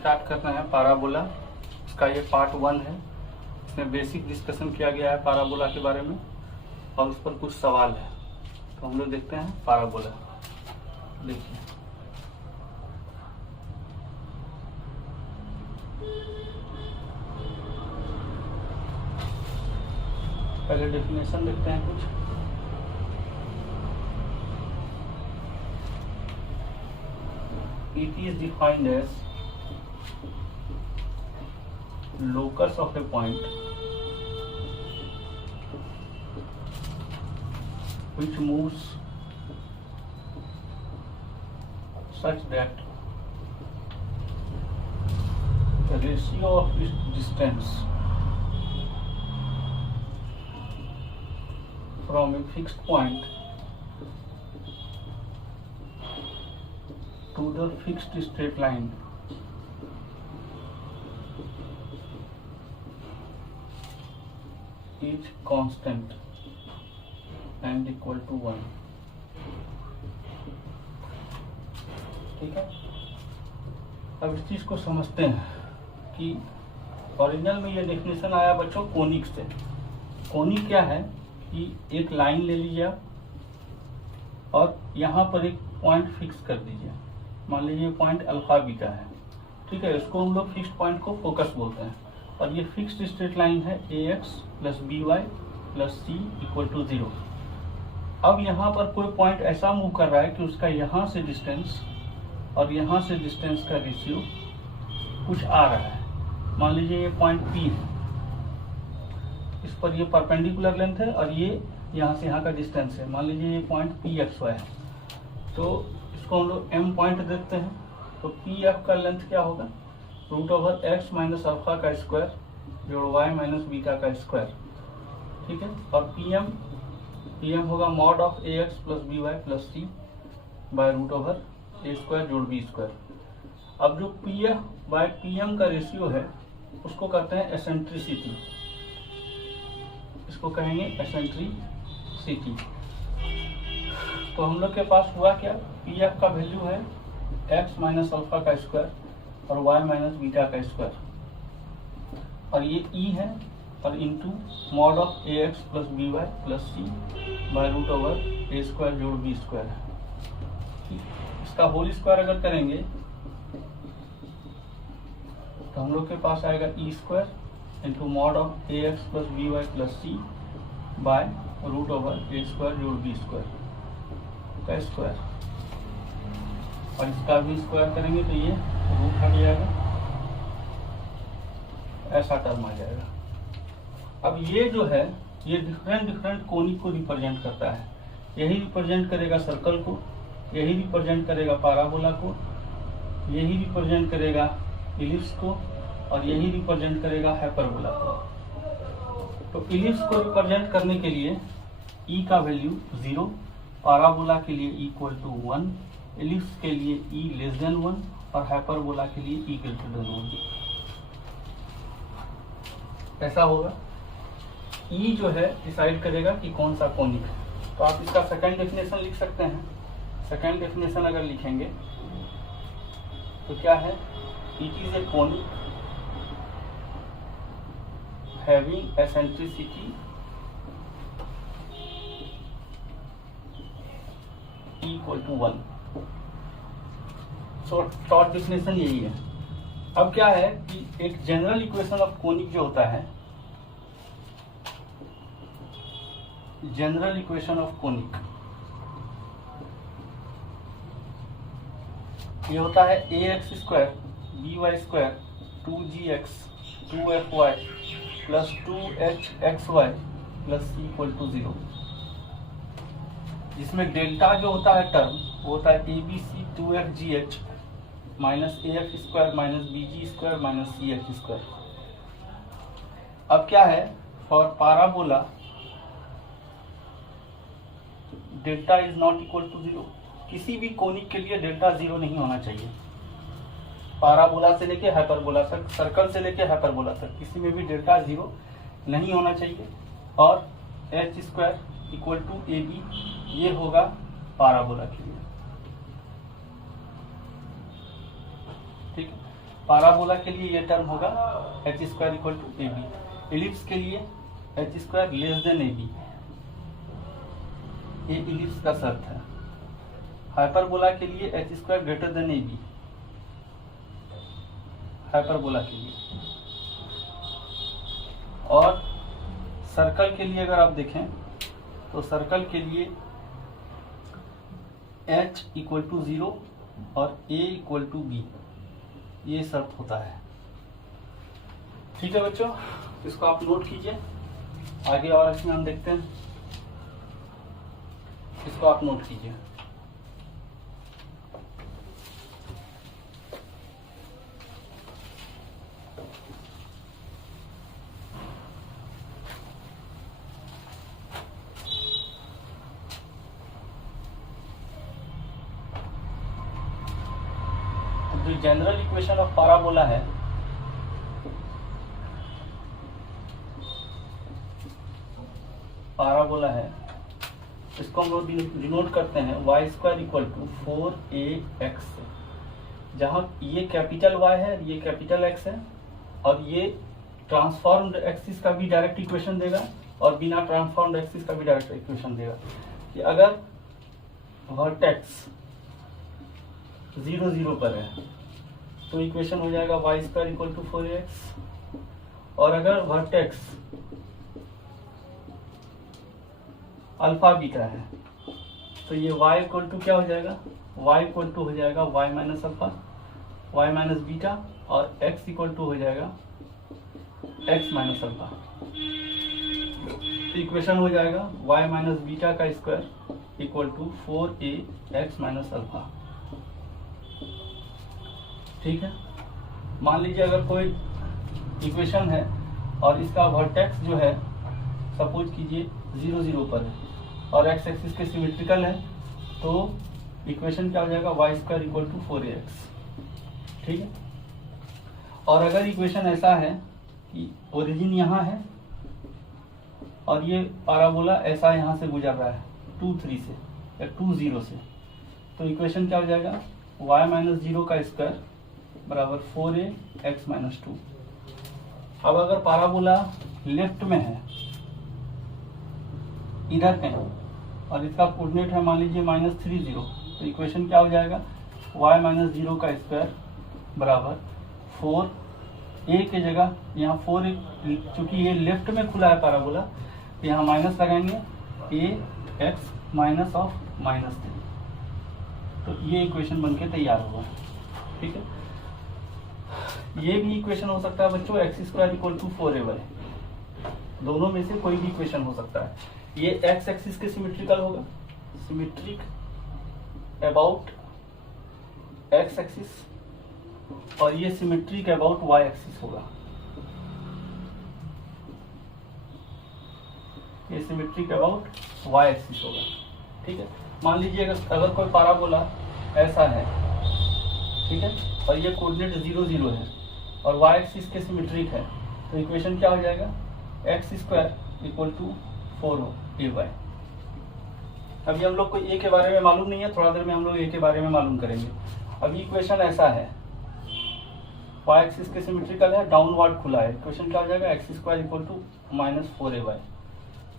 Start करना है parabola. इसका ये पार्ट 1 है। इसमें बेसिक डिस्कशन किया गया है पाराबोला के बारे में और उस पर कुछ सवाल है। तो हम लोग देखते हैं पाराबोला। देखिए, पहले डेफिनेशन देखते हैं कुछ। It is defined as locus of a point which moves such that the ratio of its distance from a fixed point to the fixed straight line is constant and equal to 1। ठीक है, अब इस चीज को समझते हैं कि original में ये डेफिनेशन आया बच्चों कोनिक से। कोनिक क्या है कि एक लाइन ले लीजिए आप और यहाँ पर एक पॉइंट फिक्स कर दीजिए। मान लीजिए पॉइंट अल्फा बीटा है, ठीक है। इसको हम लोग फिक्स्ड पॉइंट को फोकस बोलते हैं और ये फिक्स्ड स्ट्रेट लाइन है ax plus by plus c equal to 0। अब यहाँ पर कोई पॉइंट ऐसा मूव कर रहा है कि उसका यहाँ से डिस्टेंस और यहाँ से डिस्टेंस का रेशियो कुछ आ रहा है। मान लीजिए ये पॉइंट P है, इस पर ये परपेंडिकुलर लेंथ है और ये यहाँ से यहाँ का डिस्टेंस है। मान लीजिए ये पॉइंट PXY है, तो इसको हम लोग M पॉइंट देखते हैं। तो PF का लेंथ क्या होगा, root over x minus alpha का स्क्वायर जोड़ y माइनस बीटा का स्क्वायर, ठीक है। और PM होगा mod of ax plus by plus c by root over a square जोड़ b स्क्वायर। अब जो PF बाय PM का रेशियो है उसको कहते हैं एसेंट्रिसिटी, इसको कहेंगे एसेंट्रिसिटी। तो हम लोग के पास हुआ क्या, PF का वैल्यू है x माइनस अल्फा का स्क्वायर और y माइनस बीटा का स्क्वायर और ये E है और into mod of ax plus by plus c by root over a square जोड़ b स्क्वायर है। इसका होल स्क्वायर अगर करेंगे तो हम लोग के पास आएगा E square into mod of ax plus by plus c by root over a square जोड़ b स्क्वायर का स्क्वायर और इसका भी स्क्वायर करेंगे तो ये रूट हट जाएगा, ऐसा टर्म आ जाएगा। अब ये जो है ये डिफरेंट कोनिक को रिप्रेजेंट करता है। यही रिप्रेजेंट करेगा सर्कल को, यही रिप्रेजेंट करेगा पाराबोला को, यही रिप्रेजेंट करेगा इलिप्स को और यही रिप्रेजेंट करेगा हाइपरबोला को। तो इलिप्स को रिप्रेजेंट करने के लिए E का वैल्यू 0, पाराबोला के लिए इक्वल टू 1, इलिप्स के लिए E लेस देन 1 और हाइपरबोला के लिए E ग्रेटर देन 1। ऐसा होगा। E जो है डिसाइड करेगा कि कौन सा कोनिक है। तो आप इसका सेकंड डेफिनेशन लिख सकते हैं। सेकंड डेफिनेशन अगर लिखेंगे तो क्या है, it is a conic having eccentricity equal to 1। Short definition यही है। अब क्या है कि एक जनरल इक्वेशन ऑफ कोनिक जो होता है, जनरल इक्वेशन ऑफ कोनिक ये होता है ax square by square 2gx 2fy plus 2hxy plus c equal to 0, जिसमें डेल्टा जो होता है टर्म वो होता है abc 2fgh minus af square minus bg square minus ch square. अब क्या है, for parabola delta is not equal to 0। किसी भी कोनिक के लिए डेल्टा 0 नहीं होना चाहिए। पाराबोला से लेके हाइपरबोला तक, सर्कल से लेके हाइपरबोला तक किसी में भी डेल्टा 0 नहीं होना चाहिए। और h square equal to ab ये होगा पाराबोला के लिए, ठीक है। पाराबोला के लिए ये टर्म होगा h square equal to A B, ellipse के लिए h square less than A B, ये इलिप्स का शर्त है। हाइपरबोला के लिए h square greater than A B, hyperbola के लिए। और सर्कल के लिए अगर आप देखें तो सर्कल के लिए h इक्वल टू 0 और a इक्वल टू बी, ये शर्त होता है। ठीक है बच्चों, इसको आप नोट कीजिए। आगे और इसमें हम देखते हैं, इसको आप नोट कीजिए। जो जनरल इक्वेशन ऑफ पाराबोला है, पाराबोला है, इसको हम लोग डिनोट करते हैं y square equal to 4ax से, जहां ये कैपिटल Y है, ये कैपिटल X है, और ये ट्रांसफॉर्म्ड एक्सिस का भी डायरेक्ट इक्वेशन देगा और बिना ट्रांसफॉर्म्ड एक्सिस का भी डायरेक्ट इक्वेशन देगा कि अगर वर्टेक्स 0 0 पर है तो इक्वेशन हो जाएगा y square equal to 4ax, और अगर वर्टेक्स अल्फा बीटा है तो ये y इक्वल टू क्या हो जाएगा, y इक्वल टू हो जाएगा y minus alpha, y minus beta, और x इक्वल टू हो जाएगा x माइनस अल्फा। इक्वेशन हो जाएगा y माइनस बीटा का square equal to 4ax minus alpha. ठीक है, मान लीजिए अगर कोई इक्वेशन है और इसका वर्टेक्स जो है सपोज कीजिए 0 0 पर है और x एक्सिस के सिमेट्रिकल है, तो इक्वेशन क्या हो जाएगा, y square equal to 4ax। ठीक है, और अगर इक्वेशन ऐसा है कि ओरिजिन यहाँ है और ये पाराबोला ऐसा यहाँ से गुजर रहा है 2 3 से या 2 0 से, तो इक्वेशन क्या हो जाएगा, y माइनस 0 का स्क्वायर बराबर 4ax माइनस 2। अब अगर पाराबोला लेफ्ट में है, इधर कहीं, और इसका कोऑर्डिनेट है मान लीजिए -3 0, तो इक्वेशन क्या हो जाएगा, y माइनस 0 का स्क्वायर बराबर 4a के जगह यहाँ 4, चूंकि ये लेफ्ट में खुला है पाराबोला, तो यहाँ माइनस लगाएंगे ax माइनस ऑफ -3, तो ये इक्वेशन बनके तैयार होगा। ठीक है, ये भी इक्वेशन हो सकता है बच्चों x square equal to 4ay, दोनों में से कोई भी इक्वेशन हो सकता है। ये x एक्सिस के सिमेट्रिकल होगा, सिमेट्रिक अबाउट x एक्सिस, और ये सिमेट्रिक अबाउट y एक्सिस होगा, ये सिमेट्रिक अबाउट y एक्सिस होगा। ठीक है, मान लीजिए अगर कोई पाराबोला ऐसा है, ठीक है, और ये कोऑर्डिनेट 0 0 है और y एक्सिस के सिमेट्रिक है, तो इक्वेशन क्या हो जाएगा, x square equal to 4ay। अभी हम लोग को a के बारे में मालूम नहीं है, थोड़ा देर में हम लोग a के बारे में मालूम करेंगे। अभी इक्वेशन ऐसा है, y एक्सिस के सिमेट्रिकल है, डाउनवर्ड खुला है, इक्वेशन क्या हो जाएगा, x square equal to -4ay।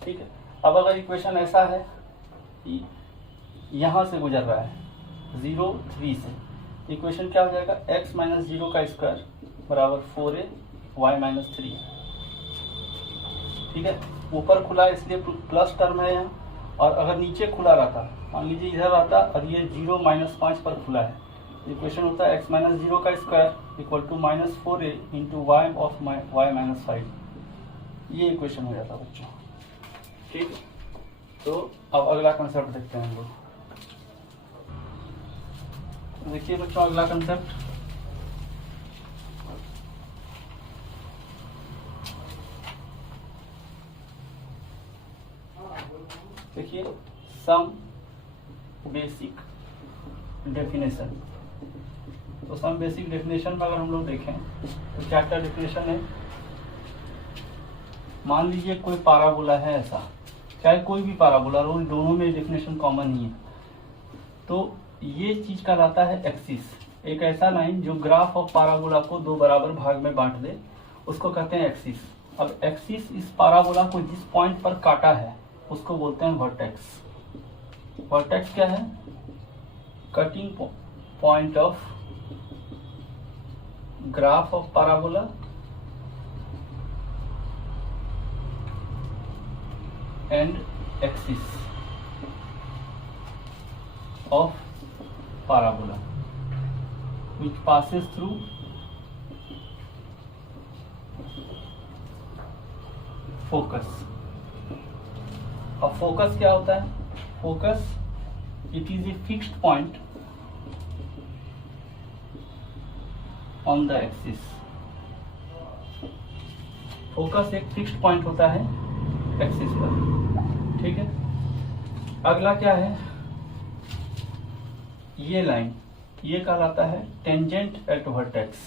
ठीक है, अब अगर इक्वेशन ऐसा है कि यहाँ से गुजर रहा है 0 3 से, इक्वेशन क्या हो जाएगा, x माइनस 0 का स्क्वायर बराबर 4a y माइनस 3। ठीक है, ऊपर खुला है इसलिए प्लस टर्म है यहाँ, और अगर नीचे खुला रहता, मान लीजिए इधर रहता और ये 0 -5 पर खुला है, इक्वेशन होता है x माइनस 0 का square equal to -4a into y of y minus 5। ये इक्वेशन हो जाता बच्चों। ठीक, तो अब अगला कंसेप्ट देखते हैं हम लोग। देखिए बच्चों, अगला कंसेप्ट, देखिए सम बेसिक डेफिनेशन। तो सम बेसिक डेफिनेशन में अगर हम लोग देखें तो क्या क्या डेफिनेशन है। मान लीजिए कोई पाराबोला है ऐसा, चाहे कोई भी पाराबोला हो, दोनों में डेफिनेशन कॉमन ही है। तो ये चीज कहलाता है एक्सिस, एक ऐसा लाइन जो ग्राफ ऑफ पाराबोला को दो बराबर भाग में बांट दे, उसको कहते हैं एक्सिस। अब एक्सिस इस पाराबोला को जिस पॉइंट पर काटा है उसको बोलते हैं वर्टेक्स। वर्टेक्स क्या है? Cutting point of graph of parabola and axis of parabola which passes through focus। अब फोकस क्या होता है? Focus it is a fixed point on the axis. Focus एक फिक्स्ड पॉइंट होता है एक्सिस पर, ठीक है। अगला क्या है? ये लाइन, ये कहलाता है टेंजेंट एट वर्टेक्स।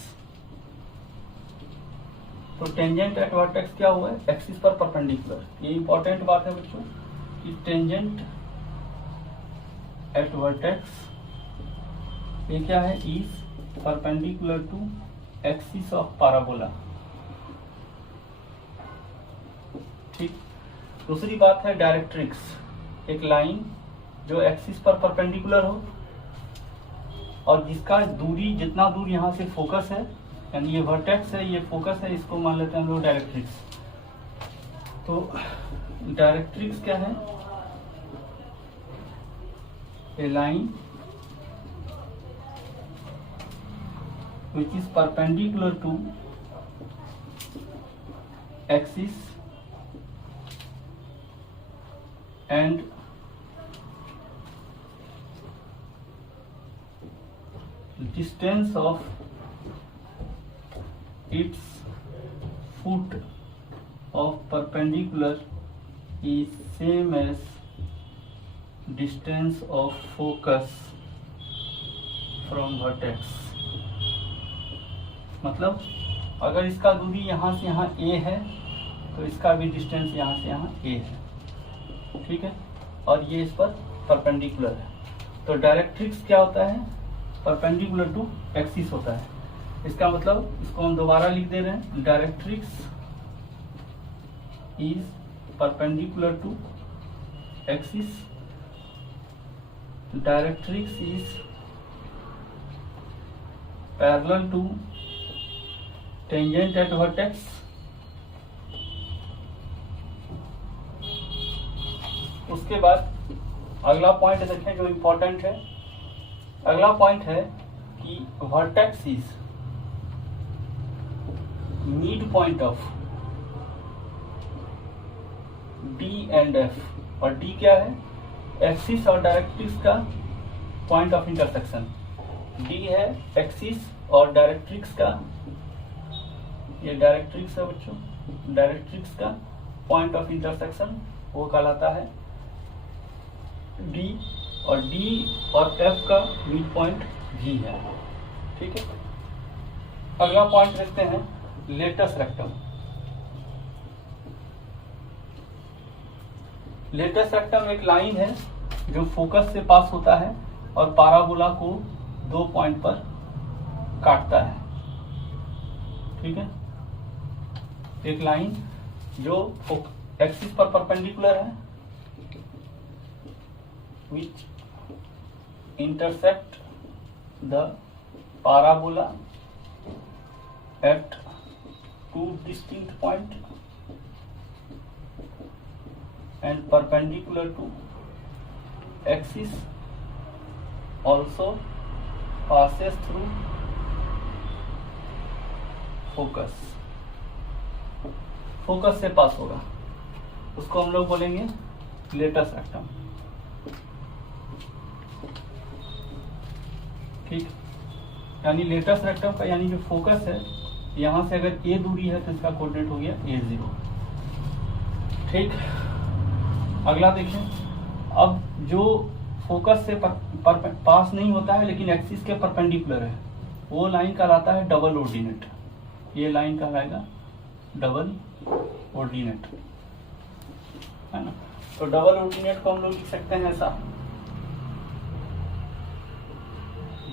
तो टेंजेंट एट वर्टेक्स क्या हुआ है? एक्सिस पर परपेंडिकुलर। ये इंपॉर्टेंट बात है बच्चों कि टेंजेंट एट वर्टेक्स ये क्या है? Is perpendicular to axis of parabola, ठीक। दूसरी बात है डायरेक्ट्रिक्स। एक लाइन जो एक्सिस पर परपेंडिकुलर हो और जिसका दूरी, जितना दूर यहाँ से फोकस है, यानी ये वर्टेक्स है, ये फोकस है, इसको मान लेते हैं हम लोग डायरेक्ट्रिक्स। तो डायरेक्ट्रिक्स क्या है? A line which is perpendicular to axis and distance of its foot of perpendicular is same as distance of focus from vertex। मतलब अगर इसका दूरी यहाँ से यहाँ a है तो इसका भी डिस्टेंस यहाँ से यहाँ a है, ठीक है, और ये इस पर परपेंडिकुलर है। तो डायरेक्ट्रिक्स क्या होता है? परपेंडिकुलर टू एक्सिस होता है। इसका मतलब, इसको हम दोबारा लिख दे रहे हैं, directrix is perpendicular to axis. Directrix is parallel to tangent at vertex. उसके बाद अगला पॉइंट देखें जो इंपॉर्टेंट है। अगला पॉइंट है कि vertex is mid point of D and F. और डी क्या है? एक्सिस और डायरेक्ट्रिक्स का पॉइंट ऑफ इंटरसेक्शन। डी है एक्सिस और डायरेक्ट्रिक्स का, ये डायरेक्ट्रिक्स है बच्चों, डायरेक्ट्रिक्स का पॉइंट ऑफ इंटरसेक्शन वो कहलाता है डी। और डी और एफ का मिड पॉइंट जी है, ठीक है। अगला पॉइंट देखते हैं, लेटस रेक्टम। लेटस रेक्टम एक लाइन है जो फोकस से पास होता है और पाराबोला को दो पॉइंट पर काटता है, ठीक है। एक लाइन जो एक्सिस पर परपेंडिकुलर है, which intersect the parabola at two distinct points and perpendicular to axis, also passes through focus। Focus से पास होगा, उसको हम लोग बोलेंगे लेटस रेक्टम, ठीक। यानी लेटस रेक्टम का यानी जो फोकस है, यहां से अगर ए दूरी है तो इसका कोऑर्डिनेट हो गया A0, ठीक। अगला देखें, अब जो फोकस से पास नहीं होता है लेकिन एक्सिस के परपेंडिकुलर है, वो लाइन कहलाता है डबल ऑर्डिनेट। ये लाइन कहलाएगा डबल ऑर्डिनेट, है ना। तो डबल ऑर्डिनेट को हम लोग लिख सकते हैं ऐसा,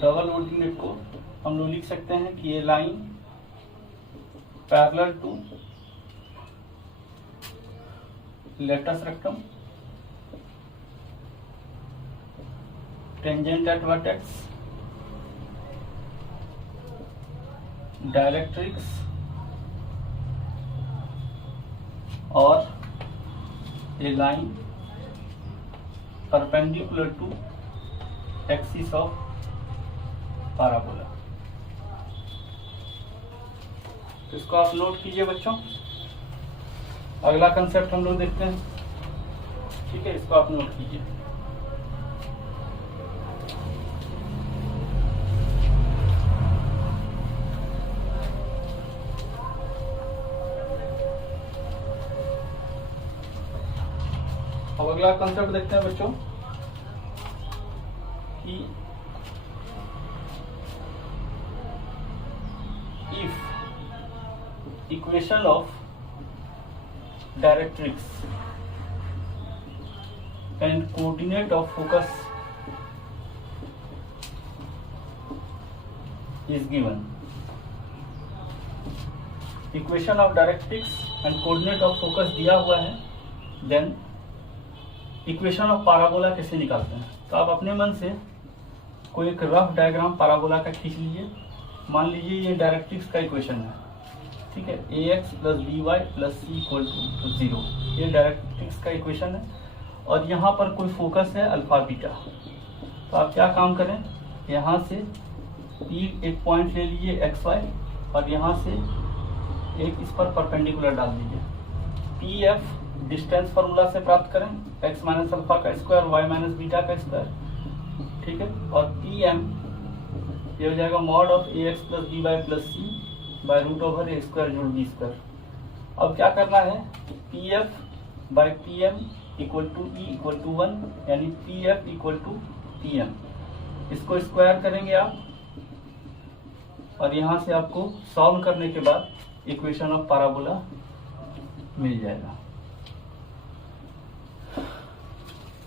डबल ऑर्डिनेट को हम लोग लिख सकते हैं कि ये line parallel to latus rectum, tangent at vertex, directrix और ये line perpendicular to axis of parabola. तो इसको आप नोट कीजिए बच्चों। अगला कंसेप्ट हम लोग देखते हैं, ठीक है, इसको आप नोट कीजिए। अब अगला कंसेप्ट देखते हैं बच्चों कि if equation of directrix and coordinate of focus is given, equation of directrix and coordinate of focus दिया हुआ है, देन इक्वेशन ऑफ पैराबोला कैसे निकालते हैं। तो आप अपने मन से कोई एक रफ डायग्राम पैराबोला का खींच लीजिए। मान लीजिए ये डायरेक्ट्रिक्स का इक्वेशन है, ठीक है, ax plus B Y plus C equal to 0, ये डायरेक्ट्रिक्स का इक्वेशन है। और यहाँ पर कोई फोकस है अल्फा बीटा। तो आप क्या काम करें, यहाँ से P एक पॉइंट ले लीजिए एक्स वाई और यहाँ से एक इस पर परपेंडिकुलर डाल दीजिए। पी एफ डिस्टेंस फार्मूला से प्राप्त करें, x माइनस अल्फा का स्क्वायर y माइनस बीटा का स्क्वायर, ठीक है। और पी एम ये हो जाएगा mod of A X plus B Y plus C by root over A square जोड़ बी स्क्वायर। अब क्या करना है, P F by P M equal to E equal to 1, यानी P F equal to P M. इसको square करेंगे आप और यहाँ से आपको सॉल्व करने के बाद इक्वेशन ऑफ पैराबोला मिल जाएगा।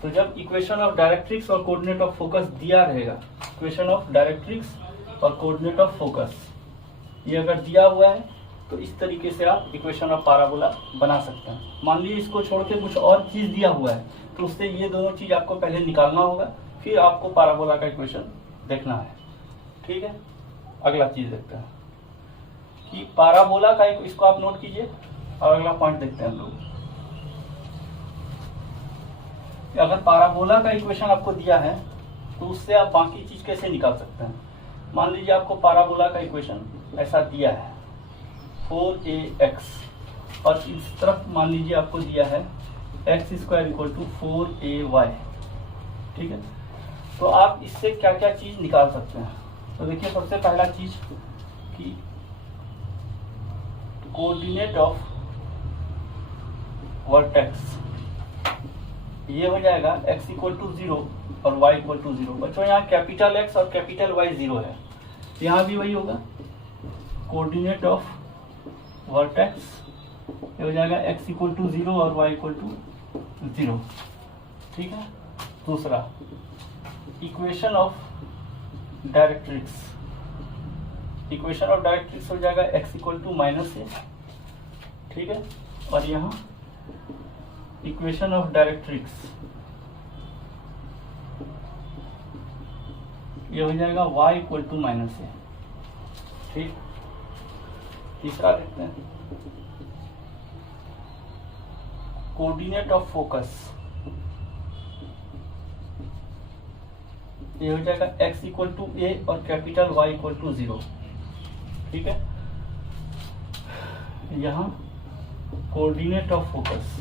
तो जब इक्वेशन ऑफ डायरेक्ट्रिक्स और कोऑर्डिनेट ऑफ फोकस दिया रहेगा, इक्वेशन ऑफ डायरेक्ट्रिक्स और कोऑर्डिनेट ऑफ फोकस ये अगर दिया हुआ है तो इस तरीके से आप इक्वेशन ऑफ पैराबोला बना सकते हैं। मान लीजिए इसको छोड़ के कुछ और चीज दिया हुआ है तो उससे ये दोनों चीज आपको पहले निकालना होगा, फिर आपको पैराबोला का इक्वेशन देखना है, ठीक है। अगला चीज देखते हैं कि पैराबोला का, इसको आप नोट कीजिए और अगला पॉइंट देखते हैं हम लोग। अगर पैराबोला का इक्वेशन आपको दिया है तो उससे आप बाकी चीज कैसे निकाल सकते हैं। मान लीजिए आपको पैराबोला का इक्वेशन ऐसा दिया है 4ax और इस तरफ मान लीजिए आपको दिया है x square equal to 4ay, ठीक है। तो आप इससे क्या क्या चीज निकाल सकते हैं। तो देखिए सबसे पहला चीज कि कोऑर्डिनेट ऑफ वर्टेक्स ये हो जाएगा x इक्वल टू 0 और y इक्वल टू 0। बच्चों यहाँ कैपिटल X और कैपिटल Y 0 है, यहाँ भी वही होगा। कोऑर्डिनेट ऑफ वर्टेक्स ये हो जाएगा x इक्वल टू 0 और y इक्वल टू 0, ठीक है। दूसरा equation of directrix, equation of directrix हो जाएगा x इक्वल टू माइनस ए, ठीक है। और यहाँ इक्वेशन ऑफ डायरेक्ट्रिक्स ये हो जाएगा y इक्वल टू माइनस ए, ठीक। तीसरा देखते हैं कोऑर्डिनेट ऑफ फोकस ये हो जाएगा x इक्वल टू ए और कैपिटल Y इक्वल टू 0, ठीक है। यहाँ कोऑर्डिनेट ऑफ फोकस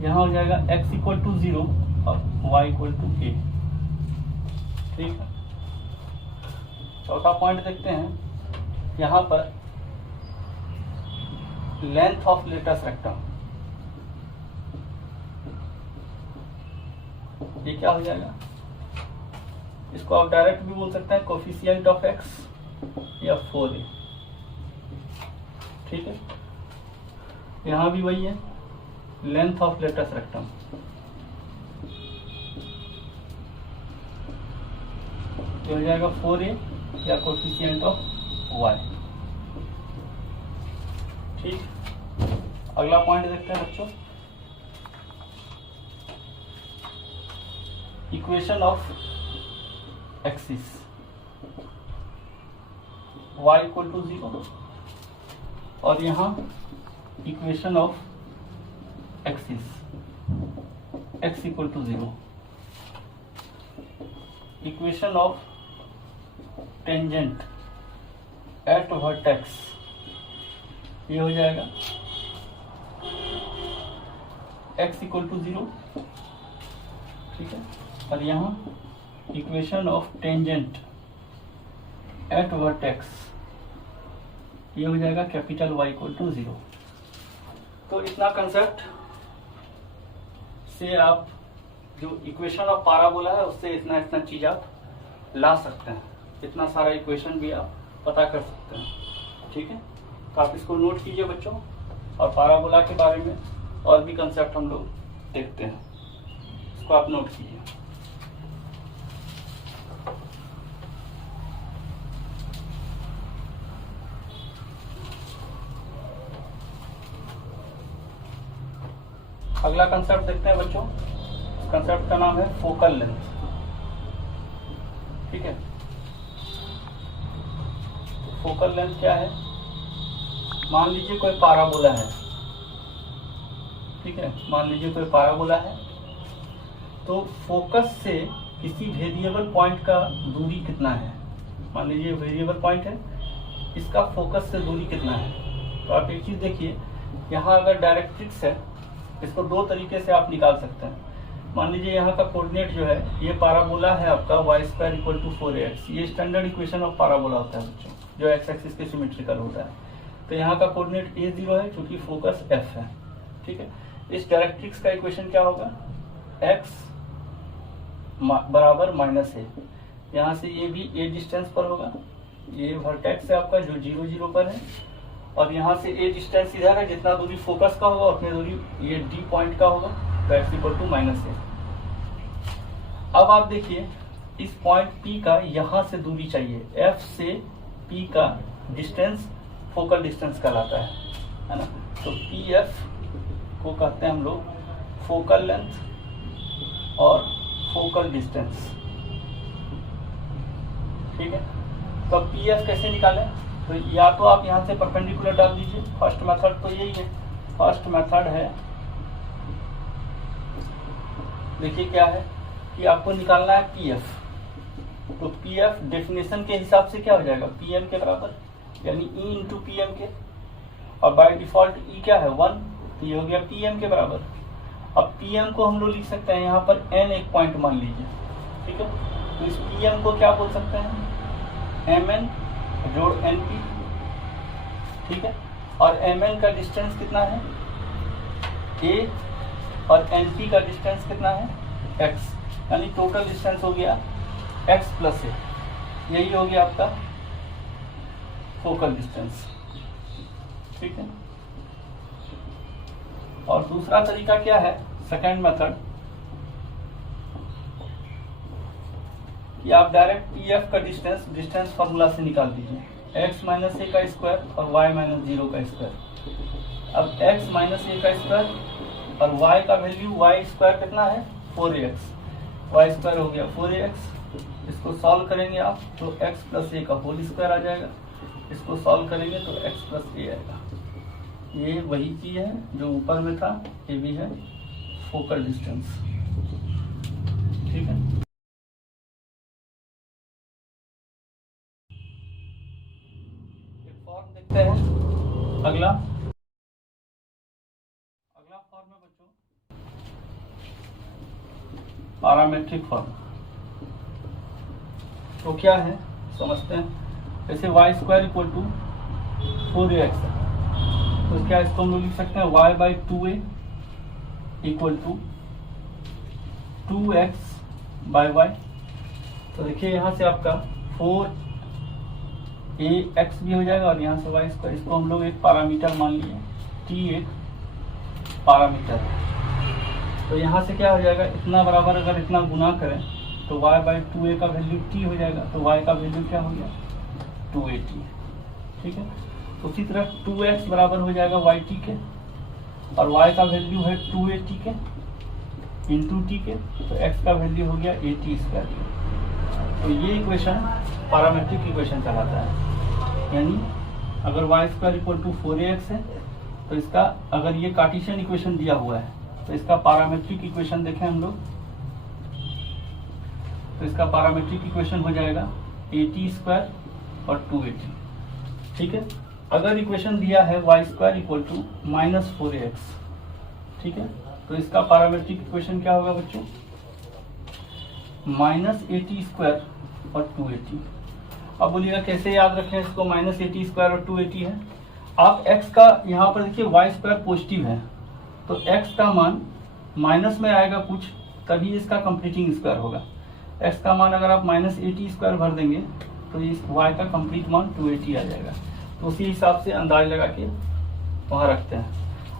यहाँ हो जाएगा x इक्वल टू 0 और y इक्वल टू a, ठीक है। चौथा पॉइंट देखते हैं, यहाँ पर लेंथ ऑफ लेटस रेक्टम ये क्या हो जाएगा, इसको आप डायरेक्ट भी बोल सकते हैं कोफिशिएंट ऑफ x या 4a, ठीक है। यहाँ भी वही है लेंथ ऑफ लेटस रेक्टम ये हो जाएगा 4a या कोफिशिएंट ऑफ y। ठीक, अगला पॉइंट देखते हैं बच्चों, equation of axis y equal to 0 और यहाँ equation of axis x equal to 0, equation of tangent at vertex ये हो जाएगा x इक्वल टू 0। ठीक है, और यहाँ equation of tangent at vertex ये हो जाएगा कैपिटल Y इक्वल टू 0। तो इतना कंसेप्ट से आप जो इक्वेशन ऑफ पाराबोला है उससे इतना इतना चीज आप ला सकते हैं, इतना सारा इक्वेशन भी आप पता कर सकते हैं। ठीक है, तो आप इसको नोट कीजिए बच्चों, और पाराबोला के बारे में और भी कंसेप्ट हम लोग देखते हैं, इसको आप नोट कीजिए। अगला कंसेप्ट देखते हैं बच्चों, कंसेप्ट का नाम है फोकल लेंथ। ठीक है, फोकल लेंथ क्या है, मान लीजिए कोई पाराबोला है। ठीक है, मान लीजिए कोई पाराबोला है, तो फोकस से किसी वेरिएबल पॉइंट का दूरी कितना है, मान लीजिए वेरिएबल पॉइंट है, इसका फोकस से दूरी कितना है। तो आप एक चीज देखिए, यहाँ अगर डायरेक्ट्रिक्स है, इसको दो तरीके से आप निकाल सकते हैं। मान लीजिए यहाँ का कोऑर्डिनेट जो है, ये पाराबोला है आपका y² इक्वल टू 4ax, ये स्टैंडर्ड इक्वेशन ऑफ पाराबोला होता है बच्चों, जो x एक्सिस के सिमेट्रिकल होता है। तो यहाँ का कोऑर्डिनेट a0 है क्योंकि फोकस f है। ठीक है, इस डायरेक्ट्रिक्स का इक्वेशन क्या होगा, x बराबर -a, यहाँ से ये भी a डिस्टेंस पर होगा, ये वर्टेक्स है आपका जो 0 0 पर है, और यहाँ से a डिस्टेंस इधर है, जितना दूरी फोकस का होगा उतनी दूरी ये d पॉइंट का होगा, तो x इक्वल टू -a। अब आप देखिए, इस पॉइंट P का यहाँ से दूरी चाहिए, F से P का डिस्टेंस फोकल डिस्टेंस कहलाता है ना। तो PF को कहते हैं हम लोग फोकल लेंथ और फोकल डिस्टेंस। ठीक है, तो PF कैसे निकालें, तो या तो आप यहाँ से परपेंडिकुलर डाल दीजिए, फर्स्ट मेथड तो यही है। फर्स्ट मेथड है, देखिए क्या है कि आपको निकालना है PF, तो PF डेफिनेशन के हिसाब से क्या हो जाएगा, PM के बराबर, यानी E इंटू PM के, और बाय डिफॉल्ट E क्या है 1, तो ये हो गया PM के बराबर। अब PM को हम लोग लिख सकते हैं, यहाँ पर N एक पॉइंट मान लीजिए। ठीक है, तो इस PM को क्या बोल सकते हैं, MN जोड़ NP। ठीक है, और MN का डिस्टेंस कितना है A, और NP का डिस्टेंस कितना है x, यानी टोटल डिस्टेंस हो गया x प्लस a, यही हो गया आपका फोकल डिस्टेंस। ठीक है, और दूसरा तरीका क्या है, सेकेंड मेथड, कि आप डायरेक्ट PF का डिस्टेंस फार्मूला से निकाल दीजिए, x माइनस a का स्क्वायर और y माइनस 0 का स्क्वायर। अब x माइनस a का स्क्वायर और y का वैल्यू y स्क्वायर कितना है 4ax, y स्क्वायर हो गया 4ax। इसको सॉल्व करेंगे आप तो x प्लस a का होल स्क्वायर आ जाएगा, इसको सॉल्व करेंगे तो x प्लस a आएगा। ये वही चीज है जो ऊपर में था, ये भी है फोकल डिस्टेंस। ठीक है, फॉर्म देखते हैं। अगला फॉर्म है बच्चों पैरामेट्रिक फॉर्म। तो क्या है समझते हैं, जैसे y² इक्वल टू 4ax है, तो क्या इसको हम लोग लिख सकते हैं y/2a इक्वल टू 2x/y। तो देखिए यहाँ से आपका 4ax भी हो जाएगा और यहाँ से y², इसको हम लोग एक पैरामीटर मान लिए, t एक पैरामीटर है। तो यहाँ से क्या हो जाएगा, इतना बराबर अगर इतना गुना करें तो y बाई 2a का वैल्यू t हो जाएगा, तो y का वैल्यू क्या हो गया 2at। ठीक है, उसी तरह 2x बराबर हो जाएगा yt के, और y का वैल्यू है 2at के इंटू टी के, तो x का वैल्यू हो गया at स्क्वायर। तो ये इक्वेशन पैरामीट्रिक इक्वेशन कहलाता है, यानी अगर y square equal to 4ax है तो इसका, अगर ये कार्टेशियन इक्वेशन दिया हुआ है तो इसका पैरामीट्रिक इक्वेशन देखें हम लोग, तो इसका पैरामीट्रिक इक्वेशन हो जाएगा at स्क्वायर और 2at। ठीक है, अगर इक्वेशन दिया है y square equal to -4ax, ठीक है, तो इसका पैरामीट्रिक इक्वेशन क्या होगा बच्चों, -at स्क्वायर और 2at। अब बोलिएगा कैसे याद रखें इसको, -at स्क्वायर और 2at है। आप x का यहाँ पर देखिए y स्क्वायर पॉजिटिव है, तो x का मान माइनस में आएगा कुछ, तभी इसका कंप्लीटिंग स्क्वायर होगा। x का मान अगर आप -at स्क्वायर भर देंगे तो इस y का कंप्लीट मान 2at आ जाएगा। तो उसी हिसाब से अंदाज लगा के वहाँ रखते हैं।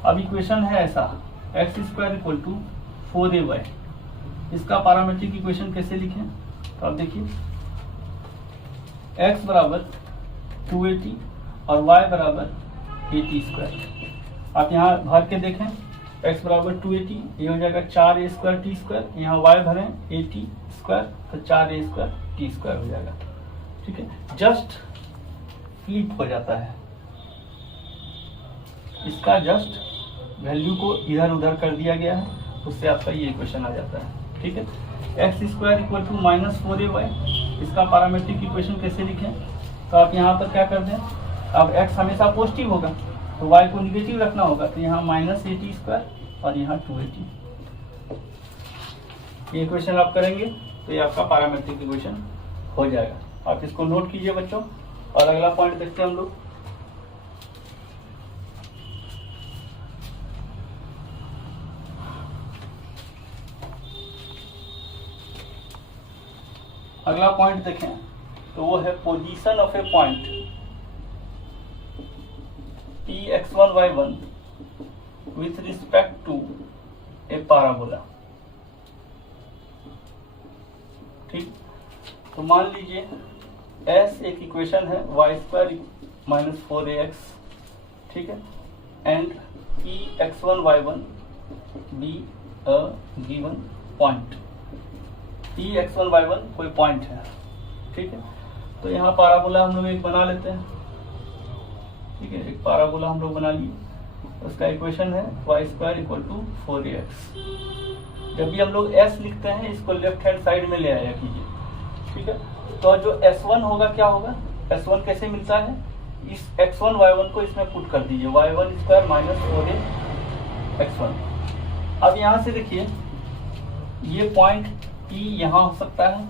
अब इक्वेशन है ऐसा, x square equal to 4ay, इसका पैरामीट्रिक इक्वेशन कैसे लिखें, तो आप देखिए x बराबर 2at और y बराबर at स्क्वायर। आप यहाँ भर के देखें, x बराबर 2at, ये हो जाएगा 4a स्क्वायर t स्क्वायर, यहाँ y भरें at स्क्वायर, तो 4a स्क्वायर t स्क्वायर हो जाएगा। ठीक है, जस्ट फ्लिप हो जाता है, इसका जस्ट वैल्यू को इधर उधर कर दिया गया है, उससे आपका ये इक्वेशन आ जाता है। ठीक है, x square equal to -4ay, इसका पैरामीट्रिक इक्वेशन कैसे लिखें, तो आप यहाँ पर क्या कर दें, अब x हमेशा पॉजिटिव होगा तो y को निगेटिव रखना होगा, तो यहाँ -at स्क्वायर और यहाँ 2at। ये इक्वेशन आप करेंगे तो ये आपका पैरामीट्रिक इक्वेशन हो जाएगा। आप इसको नोट कीजिए बच्चों, और अगला पॉइंट देखते हैं हम लोग। अगला पॉइंट देखें तो वो है position of a point Px1y1 with respect to a parabola. ठीक, तो मान लीजिए S एक इक्वेशन है, y स्क्वायर -4ax, ठीक है, and Px1y1 be a given point, Px1y1 कोई पॉइंट है। ठीक है, तो यहाँ पैराबोला हम लोग एक बना लेते हैं। ठीक है, एक पैराबोला हम लोग बना लिए, उसका इक्वेशन है y square equal to 4ax। जब भी हम लोग s लिखते हैं इसको लेफ्ट हैंड साइड में ले आया कीजिए। ठीक है, तो जो s1 होगा क्या होगा, s1 कैसे मिलता है, इस x1 y1 को इसमें पुट कर दीजिए, y1 स्क्वायर -4ax1। अब यहाँ से देखिए ये पॉइंट P यहाँ हो सकता है,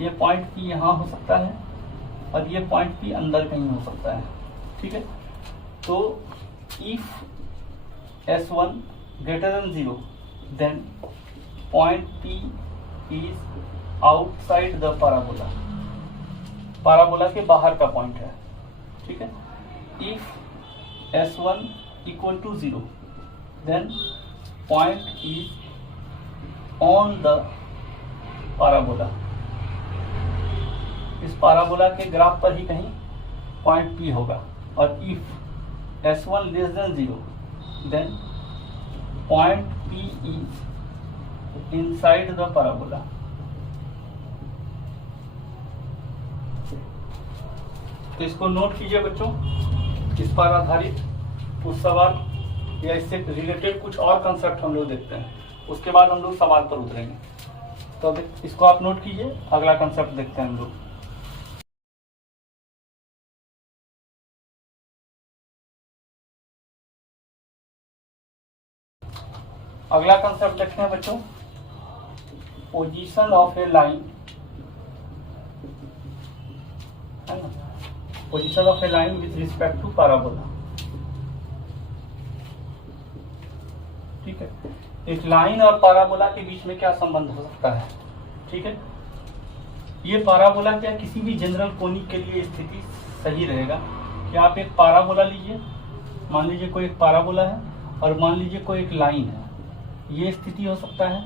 ये पॉइंट P यहाँ हो सकता है, और ये पॉइंट P अंदर कहीं हो सकता है। ठीक है, तो if S1 greater than 0 then point P is outside the parabola, parabola के बाहर का पॉइंट है। ठीक है, if S1 equal to 0 then point is on the parabola, इस parabola के ग्राफ पर ही कहीं पॉइंट P होगा। और if S1 less than 0 then point P is inside the parabola। तो इसको नोट कीजिए बच्चों, इस पर आधारित कुछ सवाल या इससे रिलेटेड कुछ और कंसेप्ट हम लोग देखते हैं, उसके बाद हम लोग सवाल पर उतरेंगे। तो अब इसको आप नोट कीजिए, अगला कंसेप्ट देखते हैं हम लोग। अगला कंसेप्ट देखते हैं बच्चों, पोजीशन ऑफ ए लाइन, है ना, position of a line with respect to parabola. ठीक है, एक लाइन और पैराबोला के बीच में क्या संबंध हो सकता है। ठीक है, ये पैराबोला क्या किसी भी जनरल कोनिक के लिए स्थिति सही रहेगा कि आप एक पैराबोला लीजिए, मान लीजिए कोई एक पैराबोला है और मान लीजिए कोई एक लाइन है, ये स्थिति हो सकता है।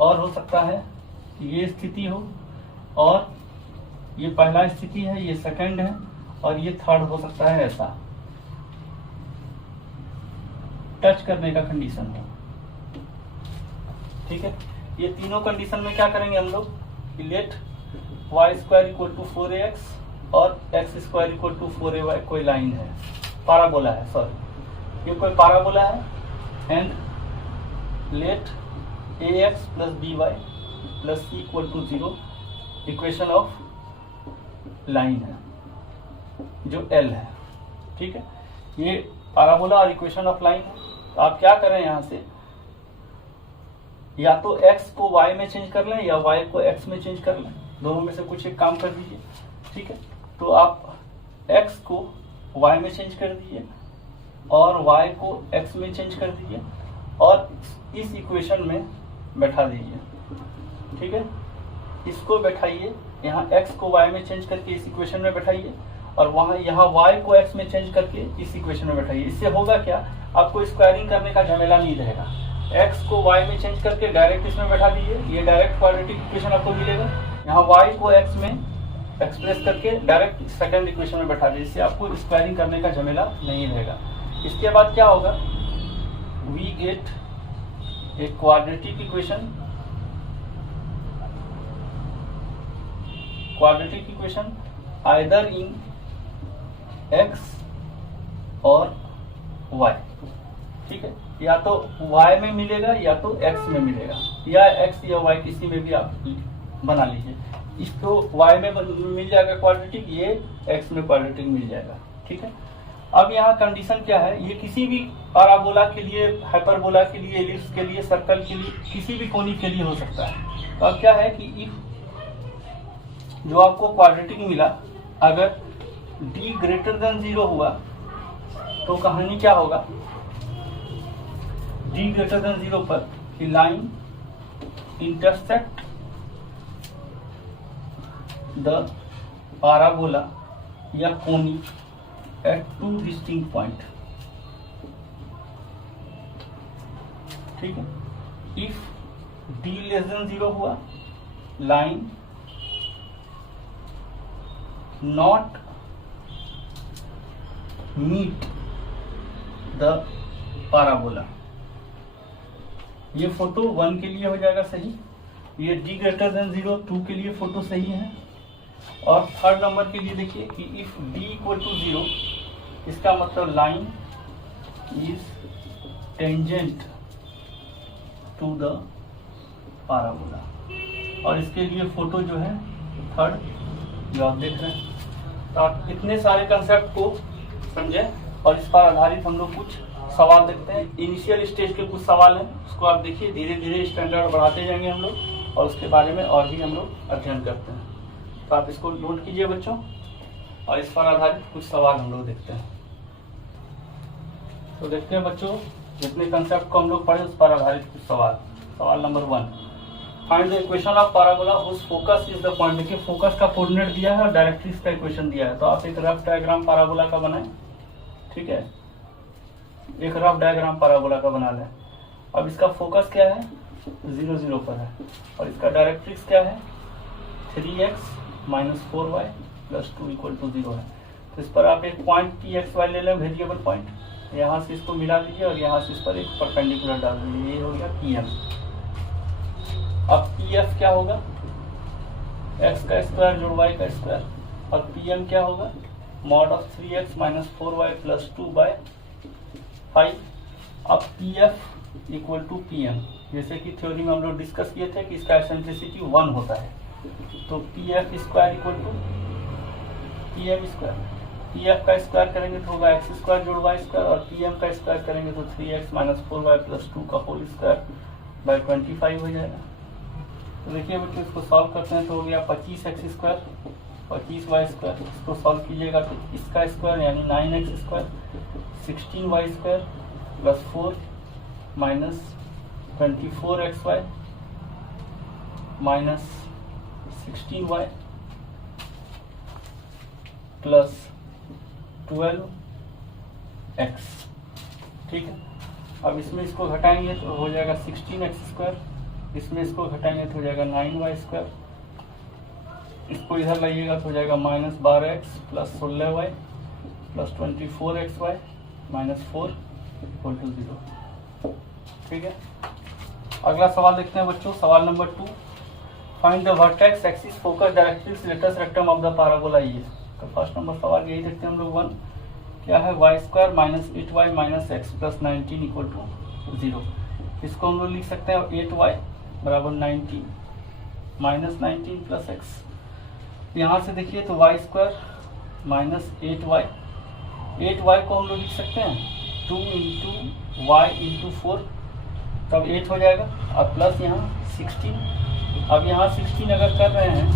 और हो सकता है ये स्थिति हो, और ये पहला स्थिति है, ये सेकंड है, और ये थर्ड हो सकता है ऐसा टच करने का कंडीशन है। ठीक है, ये तीनों कंडीशन में क्या करेंगे हम लोग कि let y square equal to 4ax और x square equal to 4ay कोई लाइन है, पाराबोला है, सॉरी ये कोई पाराबोला है, and let ax plus by plus c equal to 0 equation of line है जो L है। ठीक है, ये पाराबोला और इक्वेशन ऑफ लाइन है। तो आप क्या करें यहाँ से, या तो x को y में चेंज कर लें या y को x में चेंज कर लें, दोनों में से कुछ एक काम कर दीजिए। ठीक है, तो आप x को y में चेंज कर दीजिए और y को x में चेंज कर दीजिए और इस इक्वेशन में बैठा दीजिए। ठीक है, इसको बैठाइए, यहाँ x को y में चेंज करके इस इक्वेशन में बैठाइए और वहाँ यहाँ y को x में चेंज करके इस इक्वेशन में बैठाइए। इससे होगा क्या, आपको स्क्वायरिंग करने का झमेला नहीं रहेगा। x को y में चेंज करके डायरेक्ट इसमें बैठा दीजिए, ये डायरेक्ट क्वाड्रेटिक इक्वेशन आपको मिलेगा। यहाँ y को x में एक्सप्रेस करके डायरेक्ट सेकंड इक्वेशन में बैठा दीजिए, इससे आपको स्क्वायरिंग करने का झमेला नहीं रहेगा। इसके बाद क्या होगा, we get a quadratic equation, quadratic equation either in x और y। ठीक है, या तो y में मिलेगा या तो x में मिलेगा, या x या y किसी में भी आप बना लीजिए। इसको y में मिल जाएगा क्वाड्रेटिक, ये x में क्वाड्रेटिक मिल जाएगा। ठीक है, अब यहाँ कंडीशन क्या है, ये किसी भी पाराबोला के लिए, हाइपरबोला के लिए, एलिप्स के लिए, सर्कल के लिए, किसी भी कोनिक के लिए हो सकता है। तो अब क्या है कि इफ जो आपको क्वाड्रेटिक मिला अगर d ग्रेटर देन 0 हुआ तो कहानी क्या होगा, d ग्रेटर देन 0 पर कि लाइन इंटरसेक्ट द पाराबोला या conic at two distinct point. ठीक है, इफ d लेस देन 0 हुआ, line not meet the parabola. ये फोटो 1 के लिए हो जाएगा सही, ये d ग्रेटर देन 0 2 के लिए फोटो सही है, और थर्ड नंबर के लिए देखिए कि इफ d इक्वल टू 0, इसका मतलब line is tangent to the parabola, और इसके लिए फोटो जो है थर्ड जो आप देख रहे हैं। तो आप इतने सारे कंसेप्ट को समझें और इस पर आधारित हम लोग कुछ सवाल देखते हैं। इनिशियल स्टेज के कुछ सवाल हैं, उसको आप देखिए, धीरे धीरे स्टैंडर्ड बढ़ाते जाएंगे हम लोग और उसके बारे में और भी हम लोग अध्ययन करते हैं। तो आप इसको नोट कीजिए बच्चों, और इस पर आधारित कुछ सवाल हम लोग देखते हैं। तो देखते हैं बच्चों, जितने कंसेप्ट को हम लोग पढ़े उस पर आधारित कुछ सवाल। सवाल number 1, find the equation of parabola whose focus is the point. देखिए फोकस का कोऑर्डिनेट दिया है और डायरेक्ट्रिक्स का इक्वेशन दिया है, तो आप एक रफ डायग्राम पाराबोला का बनाएं। ठीक है, एक रफ डायग्राम पाराबोला का बना लें। अब इसका फोकस क्या है, 0 0 पर है, और इसका डायरेक्ट्रिक्स क्या है, 3x minus 4y plus 2 equal to 0 है। तो इस पर आप एक पॉइंट pxy ले लें, वेरिएबल पॉइंट, यहाँ से इसको मिला दीजिए और यहाँ से इस पर एक परपेंडिकुलर डाल दीजिए, ये हो गया pm। अब pf क्या होगा, x का स्क्वायर जोड़ y का स्क्वायर, और pm क्या होगा, mod of 3x minus 4y plus 2 by 5। अब pf इक्वल टू pm, जैसे कि थ्योरी में हम लोग डिस्कस किए थे कि इसका एसेंट्रिसिटी 1 होता है, तो pf square equal to pm square. pf का स्क्वायर करेंगे तो होगा x स्क्वायर जोड़ y स्क्वायर, और pm का स्क्वायर करेंगे तो 3x माइनस 4y प्लस 2 का होल स्क्वायर बाय 25 हो जाएगा। तो देखिए बच्चों, इसको सॉल्व करते हैं तो हो गया 25x स्क्वायर 25y स्क्वायर। इसको सॉल्व कीजिएगा तो इसका स्क्वायर यानी 9x square 16y square plus 4 minus 24xy minus 16y plus 12x। ठीक है, अब इसमें इसको घटाएंगे तो हो जाएगा 16x स्क्वायर इसमें इसको घटाएंगे तो हो जाएगा 9y², इसको इधर लाइएगा तो हो जाएगा -12x plus 16y plus 24xy minus 4 equal to 0। ठीक है, अगला सवाल देखते हैं बच्चों, सवाल number 2। Find the vertex axis focus directrix latus rectum of the parabola ये। तो फर्स्ट नंबर सवाल यही देखते हैं हम लोग 1 क्या है, y² minus 8y minus x plus 19 equal to 0। इसको हम लोग लिख सकते हैं 8y बराबर 19 माइनस 19 प्लस x। यहाँ से देखिए तो y² माइनस 8y, 8y को हम लोग लिख सकते हैं 2 इंटू वाई इंटू 4, तब 8 हो जाएगा, और प्लस यहाँ 16। अब यहाँ 16 अगर कर रहे हैं,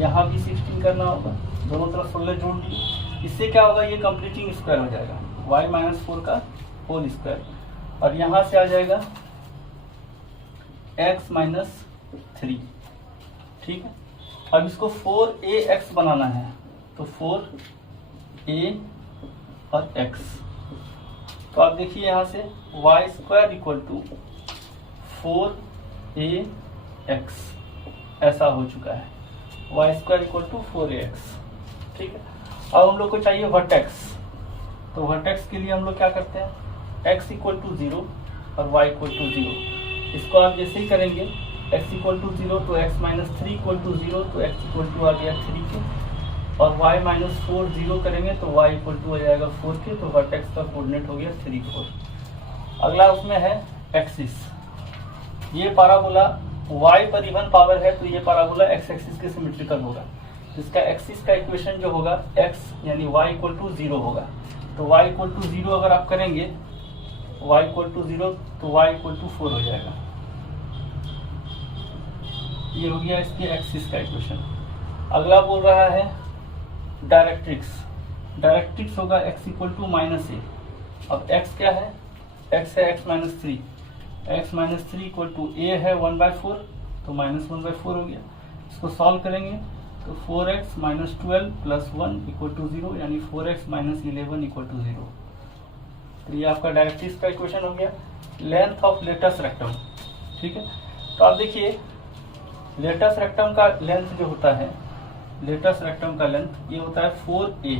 यहाँ भी 16 करना होगा, दोनों तरफ 16 जोड़ दिए। इससे क्या होगा, ये कंप्लीटिंग स्क्वायर हो जाएगा y माइनस 4 का होल स्क्वायर, और यहाँ से आ जाएगा x माइनस 3। ठीक है, अब इसको 4ax बनाना है, तो 4a और x, तो आप देखिए यहाँ से y² इक्वल टू 4ax ऐसा हो चुका है, y² इक्वल टू 4ax। ठीक है, अब हम लोग को चाहिए वर्टेक्स, तो वर्टेक्स के लिए हम लोग क्या करते हैं, x इक्वल टू 0 और y इक्वल टू 0। इसको आप जैसे ही करेंगे x इक्वल टू 0 तो x माइनस 3 इक्वल टू 0, तो x इक्वल टू आ गया 3 के, और y माइनस 4 0 करेंगे तो y इक्वल टू हो जाएगा 4 के, तो वर्टेक्स का कोऑर्डिनेट हो गया 3 4। अगला उसमें है एक्सिस, ये पैराबोला y पर इवन पावर है, तो ये पैराबोला x एक्सिस के सिमेट्रिकल होगा। इसका एक्सिस का इक्वेशन जो होगा x यानी y इक्वल टू 0 होगा, तो y इक्वल टू 0 अगर आप करेंगे y इक्वल टू 0 तो y इक्वल टू 4 हो जाएगा। ये हो गया इसके एक्सिस का इक्वेशन। अगला बोल रहा है डायरेक्ट्रिक्स, डायरेक्ट्रिक्स होगा x equal to minus a. अब x क्या है, x है x minus 3, x minus 3 equal to a है 1/4, तो माइनस 1/4 हो गया। इसको सॉल्व करेंगे तो 4x minus 12 plus 1 equal to 0, यानी 4x माइनस 11 इक्वल टू 0। तो ये आपका डायरेक्ट्रिक्स का इक्वेशन हो गया। लेंथ ऑफ लेटस रेक्टम, ठीक है, तो आप देखिए लेटस रेक्टम का लेंथ जो होता है, लेटस रेक्टम का लेंथ ये होता है 4a,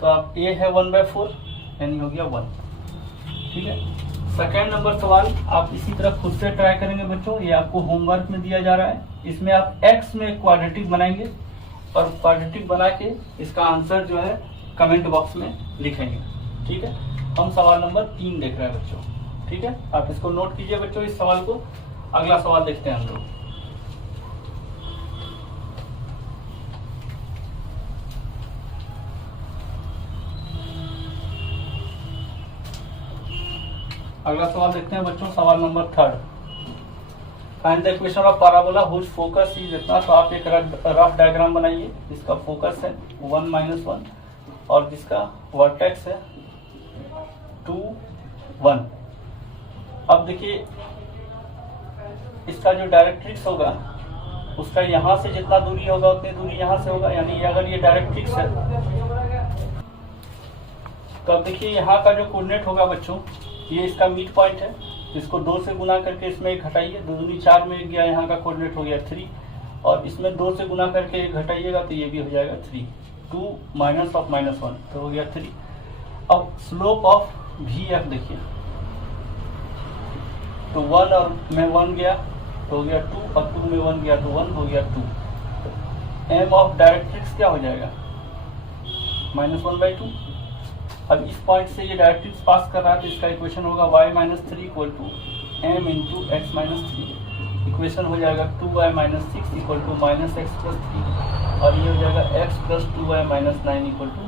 तो आप a है 1/4 यानी हो गया 1। ठीक है, सेकेंड नंबर सवाल आप इसी तरह खुद से ट्राई करेंगे बच्चों, ये आपको होमवर्क में दिया जा रहा है। इसमें आप x में क्वाड्रेटिक बनाएंगे और क्वाड्रेटिक बना के इसका आंसर जो है कमेंट बॉक्स में लिखेंगे। ठीक है, हम सवाल नंबर 3 देख रहे हैं बच्चों। ठीक है, आप इसको नोट कीजिए बच्चों इस सवाल को। अगला सवाल देखते हैं हम लोग। अगला सवाल देखते हैं बच्चों, सवाल number 3। Find the equation of parabola whose focus is इतना, तो आप एक रफ डायग्राम बनाइए। इसका फोकस है 1 - 1 और जिसका वर्टेक्स है 2 1। अब देखिए इसका जो डायरेक्ट्रिक्स होगा उसका यहाँ से जितना दूरी होगा उतनी दूरी यहाँ से होगा, यानी अगर ये डायरेक्ट्रिक्स है तो अब देखिए यहाँ का जो कोऑर्डिनेट होगा बच्चों, ये इसका मिड पॉइंट है, इसको 2 से गुना करके इसमें एक घटाइए, 2 दूनी 4 में गया, यहाँ का कोऑर्डिनेट हो गया 3, और इसमें 2 से गुना करके एक घटाइएगा तो ये भी हो जाएगा 3, 2 माइनस ऑफ -1 तो हो गया 3। अब स्लोप ऑफ VF देखिए, तो 1 और में 1 गया तो हो गया 2, और 2 में 1 गया तो 1 हो गया 2। एम ऑफ डायरेक्ट्रिक्स क्या हो जाएगा, -1/2। अब इस पॉइंट से ये डायरेक्ट्रिक्स पास कर रहा है तो इसका इक्वेशन होगा y - 3 equal to m into x - 3। Equation हो जाएगा 2y - 6 इक्वल टू -x + 3, और ये हो जाएगा x + 2y - 9 इक्वल टू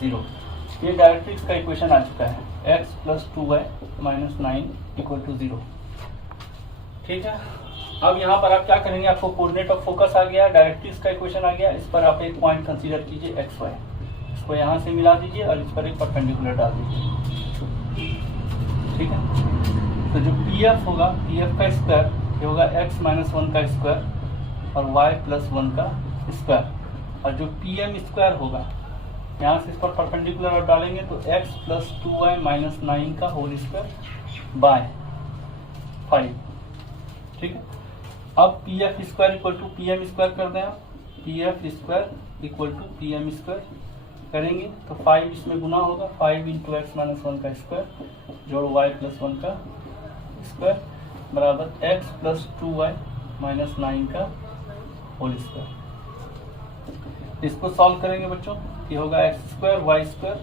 0। ये डायरेक्ट्रिक्स का इक्वेशन आ चुका है, x + 2y - 9 इक्वल टू 0। ठीक है, अब यहाँ पर आप क्या करेंगे, आपको कोऑर्डिनेट ऑफ फोकस आ गया, डायरेक्ट्रिक्स का इक्वेशन आ गया। इस पर आप एक पॉइंट कंसीडर कीजिए x y, इसको यहाँ से मिला दीजिए और इस पर एक परपेंडिकुलर डाल दीजिए। ठीक है, तो जो PF होगा, PF का स्क्वायर ये होगा x - 1 का स्क्वायर और y + 1 का स्क्वायर, और जो PM स्क्वायर होगा यहाँ से इस पर परपेंडिकुलर और डालेंगे तो x + 2y - 9 का होल स्क्वायर बाय 5। ठीक है, अब P F square equal to P M square कर दें आप, P F square equal to P M square करेंगे तो 5 इसमें गुना होगा, 5 इंटू एक्स माइनस 1 का स्क्वायर जोड़ वाई प्लस 1 का स्क्वायर बराबर एक्स प्लस 2y माइनस 9 का होल स्क्वायर। इसको सॉल्व करेंगे बच्चों, ये होगा x square y square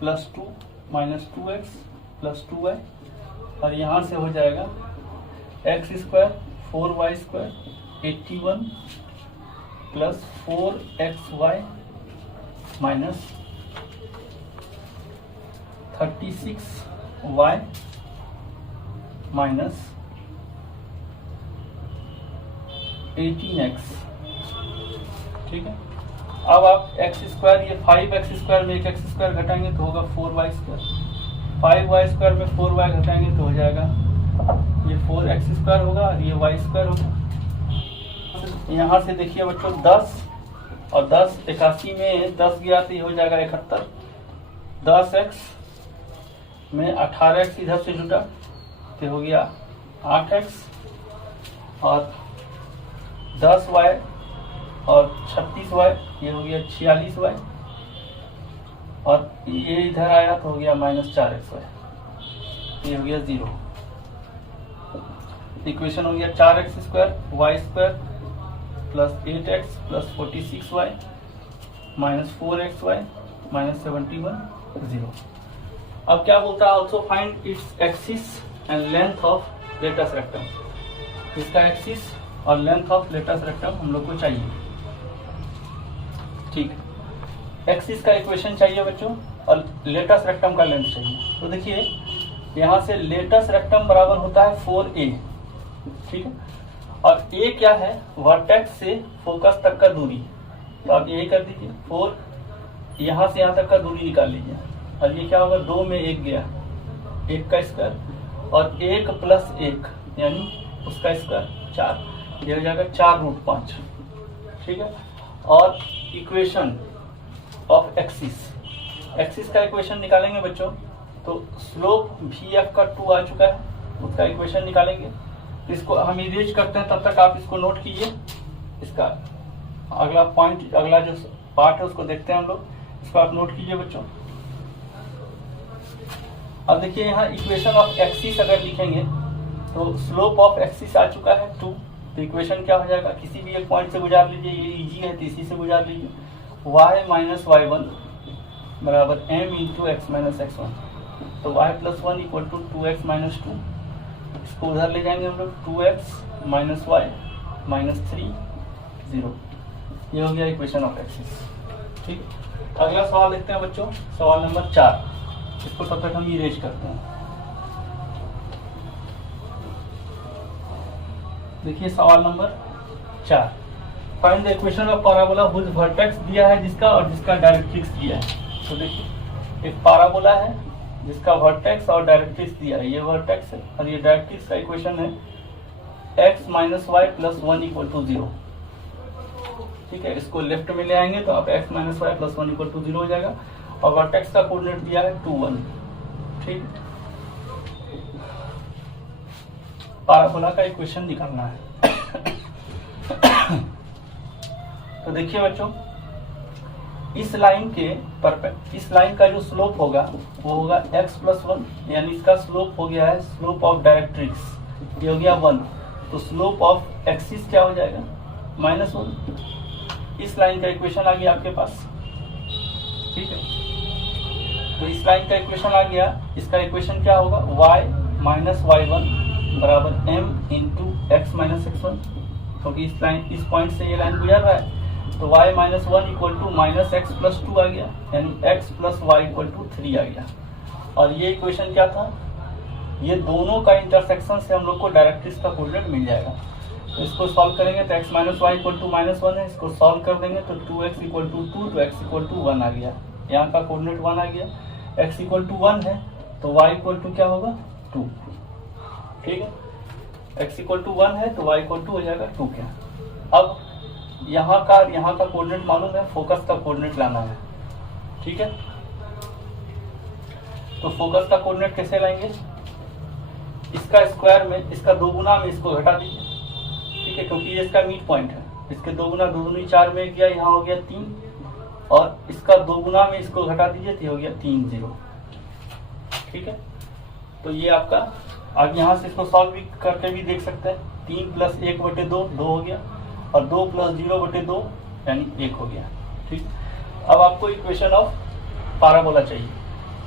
plus 2 minus 2x plus 2y, और यहाँ से हो जाएगा x square 4y square 81 plus 4xy minus 36y minus 18x। ठीक है, अब आप एक्स स्क्वायर, ये 5x स्क्वायर में एक एक्स स्क्वायर घटाएंगे तो होगा 4y स्क्वायर, 5y स्क्वायर में 4y घटाएंगे तो हो जाएगा ये 4x स्क्वायर होगा और ये y स्क्वायर होगा। यहाँ से देखिए बच्चों 10 और 10 81 में 10 गया तो ये हो जाएगा 71, 10x में 18x इधर से जुटा तो हो गया 8x, और 10y और 36y ये हो गया 46y, और ये इधर आया तो हो गया माइनस 4xy, ये हो गया 0। इक्वेशन हो गया 4x square y square plus 8x plus 46y minus 4xy minus 71 0। अब क्या बोलता है, also find its axis and length of latus rectum. इसका एक्सिस और लेंथ ऑफ लेटस रेक्टम हम लोग को चाहिए। ठीक, एक्सिस का इक्वेशन चाहिए बच्चों और लेटस रेक्टम का लेंथ चाहिए। तो देखिए यहाँ से लेटस रेक्टम बराबर होता है 4a। ठीक है, और a क्या है, वर्टेक्स से फोकस तक का दूरी, तो आप यही कर दीजिए 4, यहाँ से यहाँ तक का दूरी निकाल लीजिए, और ये क्या होगा 2 में 1 गया 1 का स्क्वायर, और 1 प्लस 1 यानी उसका स्क्वायर 4, ये हो जाएगा 4√5। ठीक है, और इक्वेशन ऑफ एक्सिस, एक्सिस का इक्वेशन निकालेंगे बच्चों, तो स्लोप भी एफ का 2 आ चुका है, उसका इक्वेशन निकालेंगे। इसको हम इरेज करते हैं, तब तक आप इसको नोट कीजिए। इसका अगला पॉइंट, अगला जो पार्ट है उसको देखते हैं हम लोग, इसको आप नोट कीजिए बच्चों। अब देखिए यहाँ इक्वेशन ऑफ एक्सिस अगर लिखेंगे तो स्लोप ऑफ एक्सिस आ चुका है 2, तो इक्वेशन क्या हो जाएगा, किसी भी एक पॉइंट से गुजार लीजिए, ये इजी है तो इसी से गुजार लीजिए। y माइनस y1 बराबर m into x minus x1, तो y plus 1 equal to 2x minus 2, इसको उधर ले जाएंगे हम लोग 2x माइनस y माइनस 3 0। ये हो गया इक्वेशन ऑफ एक्सिस। ठीक, अगला सवाल देखते हैं बच्चों, सवाल नंबर 4, इसको तब तक हम इरेज करते हैं। देखिए सवाल number 4, find the equation of parabola whose vertex दिया है जिसका, और जिसका डायरेक्ट्रिक्स दिया है। तो देखिए एक पैराबोला है जिसका वर्टेक्स और डायरेक्ट्रिक्स दिया है, ये वर्टेक्स है और ये डायरेक्ट्रिक्स का इक्वेशन है x minus y plus 1 equal to 0। ठीक है, इसको लेफ्ट में ले आएंगे तो आप x minus y plus 1 equal to 0 हो जाएगा, और वर्टेक्स का कोऑर्डिनेट दिया है 2 1। ठीक, पैराबोला का इक्वेशन निकालना है। तो देखिए बच्चों, इस लाइन के परपेंडिकुलर, इस लाइन का जो स्लोप होगा वो होगा x प्लस 1, यानी इसका स्लोप हो गया है स्लोप ऑफ डायरेक्ट्रिक्स, ये हो गया 1, तो स्लोप ऑफ एक्सिस क्या हो जाएगा माइनस 1। इस लाइन का इक्वेशन आ गया आपके पास। ठीक है, तो इस लाइन का इक्वेशन आ गया, इसका इक्वेशन क्या होगा, y माइनस y1 बराबर m into x minus x1, क्योंकि इस लाइन, इस पॉइंट से ये लाइन गुजर रहा है, तो y minus 1 equal to minus x plus 2 आ गया, यानी x plus y equal to 3 आ गया। और ये इक्वेशन क्या था, ये दोनों का इंटरसेक्शन से हम लोग को डायरेक्ट्रिक्स का कोऑर्डिनेट मिल जाएगा। तो इसको सॉल्व करेंगे तो x minus y equal to minus 1 है, इसको सॉल्व कर देंगे तो 2x इक्वल टू 2, तो x इक्वल टू 1 आ गया, यहाँ का कोऑर्डिनेट 1 आ गया। x इक्वल टू 1 है तो y इक्वल टू क्या होगा 2। ठीक है, x इक्वल टू 1 है तो y इक्वल टू हो जाएगा 2 क्या। अब यहाँ का कोऑर्डिनेट मालूम है, फोकस का कोऑर्डिनेट लाना है। ठीक है, तो फोकस का कोऑर्डिनेट कैसे लाएंगे, इसका स्क्वायर में इसका 2 गुना में इसको घटा दीजिए, ठीक है, क्योंकि ये इसका मिड पॉइंट है। इसके 2 गुना 2 दूनी 4 में गया, यहाँ हो गया 3, और इसका 2 गुना में इसको घटा दीजिए तो हो गया 3 0, ठीक है। तो ये आपका, आप यहाँ से इसको सॉल्व भी करके भी देख सकते हैं। 3 + 1/2 2 हो गया, और 2 + 0/2 यानी 1 हो गया, ठीक। अब आपको इक्वेशन ऑफ पैराबोला चाहिए।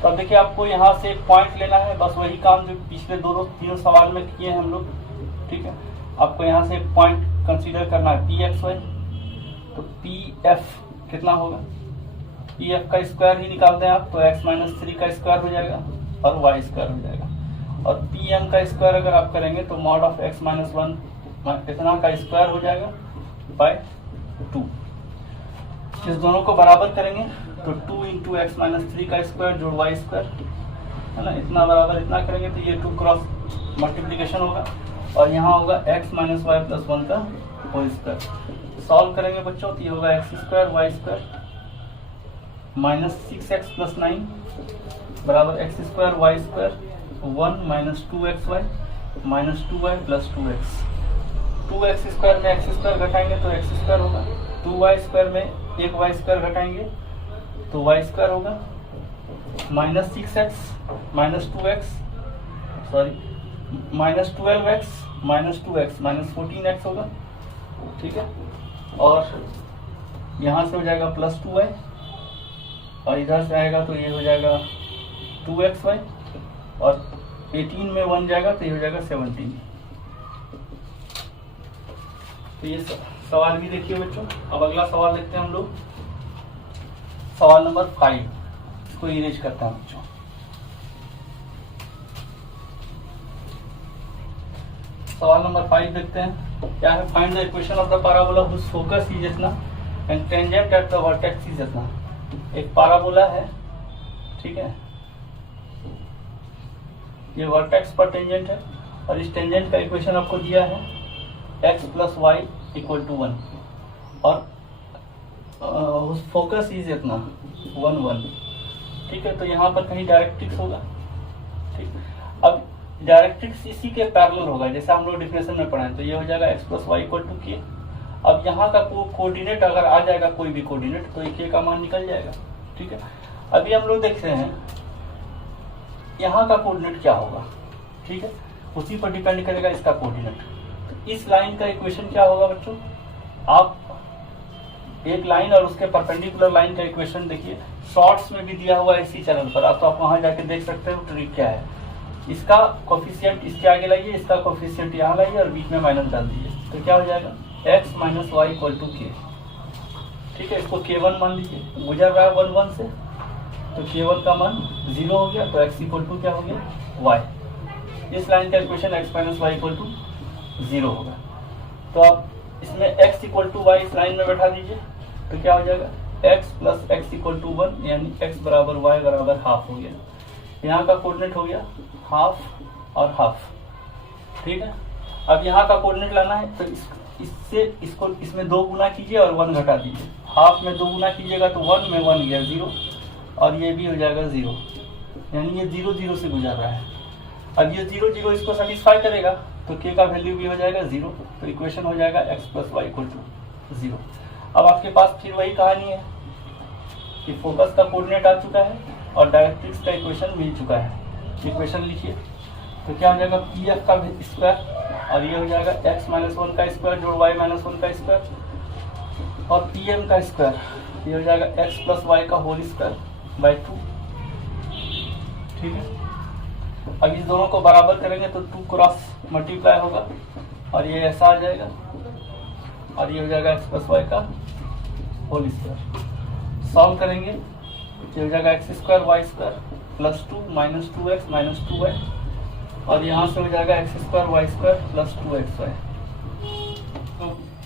तो अब देखिए आपको यहाँ से एक पॉइंट लेना है, बस वही काम जो पिछले तीनों सवाल में किए हैं हम लोग, ठीक है। आपको यहाँ से एक पॉइंट कंसीडर करना है PXY। तो PF कितना होगा, PF का स्क्वायर ही निकालते हैं आप, तो x - 3 का स्क्वायर हो जाएगा और y स्क्वायर हो जाएगा। और PM का स्क्वायर अगर आप करेंगे तो mod ऑफ x - 1 कितना का स्क्वायर हो जाएगा बाय 2। इस दोनों को बराबर करेंगे तो 2 × x - 3 का स्क्वायर जोड़ y स्क्वायर, है ना, इतना बराबर इतना करेंगे तो ये 2 क्रॉस मल्टीप्लीकेशन होगा, और यहाँ होगा x - y + 1 का होल स्क्वायर। सॉल्व करेंगे बच्चों तो ये होगा x square y square -6x + 9 बराबर x square y square 1 - 2xy - 2y + 2x। 2x square में x स्क्वायर घटाएंगे तो x स्क्वायर होगा, 2y स्क्वायर में 1y स्क्वायर घटाएंगे तो y स्क्वायर होगा, -6x - 2x sorry -12x - 2x -14x होगा, ठीक है। और यहाँ से हो जाएगा +2y, और इधर से आएगा तो ये हो जाएगा 2xy, और 18 में 1 जाएगा तो ये हो जाएगा 17। तो ये सवाल भी देखिए बच्चों। अब अगला सवाल देखते हैं हम लोग, सवाल नंबर 5। इसको इरेज करते हैं बच्चों। सवाल नंबर 5 देखते हैं क्या है। Find the equation of the parabola whose focus is इतना and tangent at the vertex is इतना। एक पैराबोला है, ठीक है, ये वर्टेक्स पर टेंजेंट है, और इस टेंजेंट का इक्वेशन आपको दिया है x + y = 1, और फोकस इज इतना 1 1, ठीक है। तो यहाँ पर कहीं डायरेक्ट्रिक्स होगा, ठीक। अब डायरेक्ट्रिक्स इसी के पैरेलल होगा, जैसे हम लोग डिफिनेशन में पढ़े, तो ये हो जाएगा x + y = k। अब यहाँ का कोऑर्डिनेट अगर आ जाएगा कोई भी कोऑर्डिनेट तो k का मान निकल जाएगा, ठीक है। अभी हम लोग देख रहे हैं यहाँ का कोऑर्डिनेट क्या होगा, ठीक है, उसी पर डिपेंड करेगा इसका कोऑर्डिनेट। तो इस लाइन का इक्वेशन क्या होगा बच्चों, आप एक लाइन और उसके परपेंडिकुलर लाइन का इक्वेशन देखिए, शॉर्ट्स में भी दिया हुआ है इसी चैनल पर, आप तो आप वहां जाके देख सकते हो ट्रिक क्या है। इसका कोफिशिएंट इसके आगे लाइए, इसका कोफिशिएंट यहाँ लाइए और बीच में माइनस डाल दीजिए, तो क्या हो जाएगा x - y = k, ठीक है। इसको k1 मान लीजिए, गुजर रहा है 1 1 से, तो k1 का मान 0 हो गया, तो x = क्या हो गया y। इस लाइन का इक्वेशन x - y = 0 होगा। तो आप इसमें x = y इस लाइन में बैठा दीजिए, तो क्या हो जाएगा x + x = 1, यानी x = y = हाफ हो गया। यहाँ का कोऑर्डिनेट हो गया हाफ और हाफ, ठीक है। अब यहाँ का कोऑर्डिनेट लाना है तो इसको इसमें 2 गुना कीजिए और 1 घटा दीजिए। हाफ में 2 गुना कीजिएगा तो 1 में 1 गया 0, और ये भी हो जाएगा 0, यानी ये 0 0 से गुजर रहा है। अब ये 0 0 इसको सेटिस्फाई करेगा तो k का वैल्यू भी हो जाएगा 0, तो इक्वेशन हो जाएगा x + y = 0। अब आपके पास फिर वही कहानी है कि फोकस का कोऑर्डिनेट आ चुका है और डायरेक्ट्रिक्स का इक्वेशन मिल चुका है। इक्वेशन लिखिए, तो क्या हो जाएगा PF का स्क्वायर, और ये हो जाएगा x - 1 का स्क्वायर जोड़ y - 1 का स्क्वायर, और PM का स्क्वायर, ये हो जाएगा x + y का होल स्क्वायर बाय 2, ठीक है। अब इस दोनों को बराबर करेंगे तो 2 क्रॉस मल्टीप्लाई होगा, और ये ऐसा आ जाएगा, और ये हो जाएगा x + y का होल स्क्वायर। सॉल्व करेंगे ये हो जाएगा x square y square + 2 - 2x - 2y, और यहाँ से हो जाएगा x square y square + 2xy। तो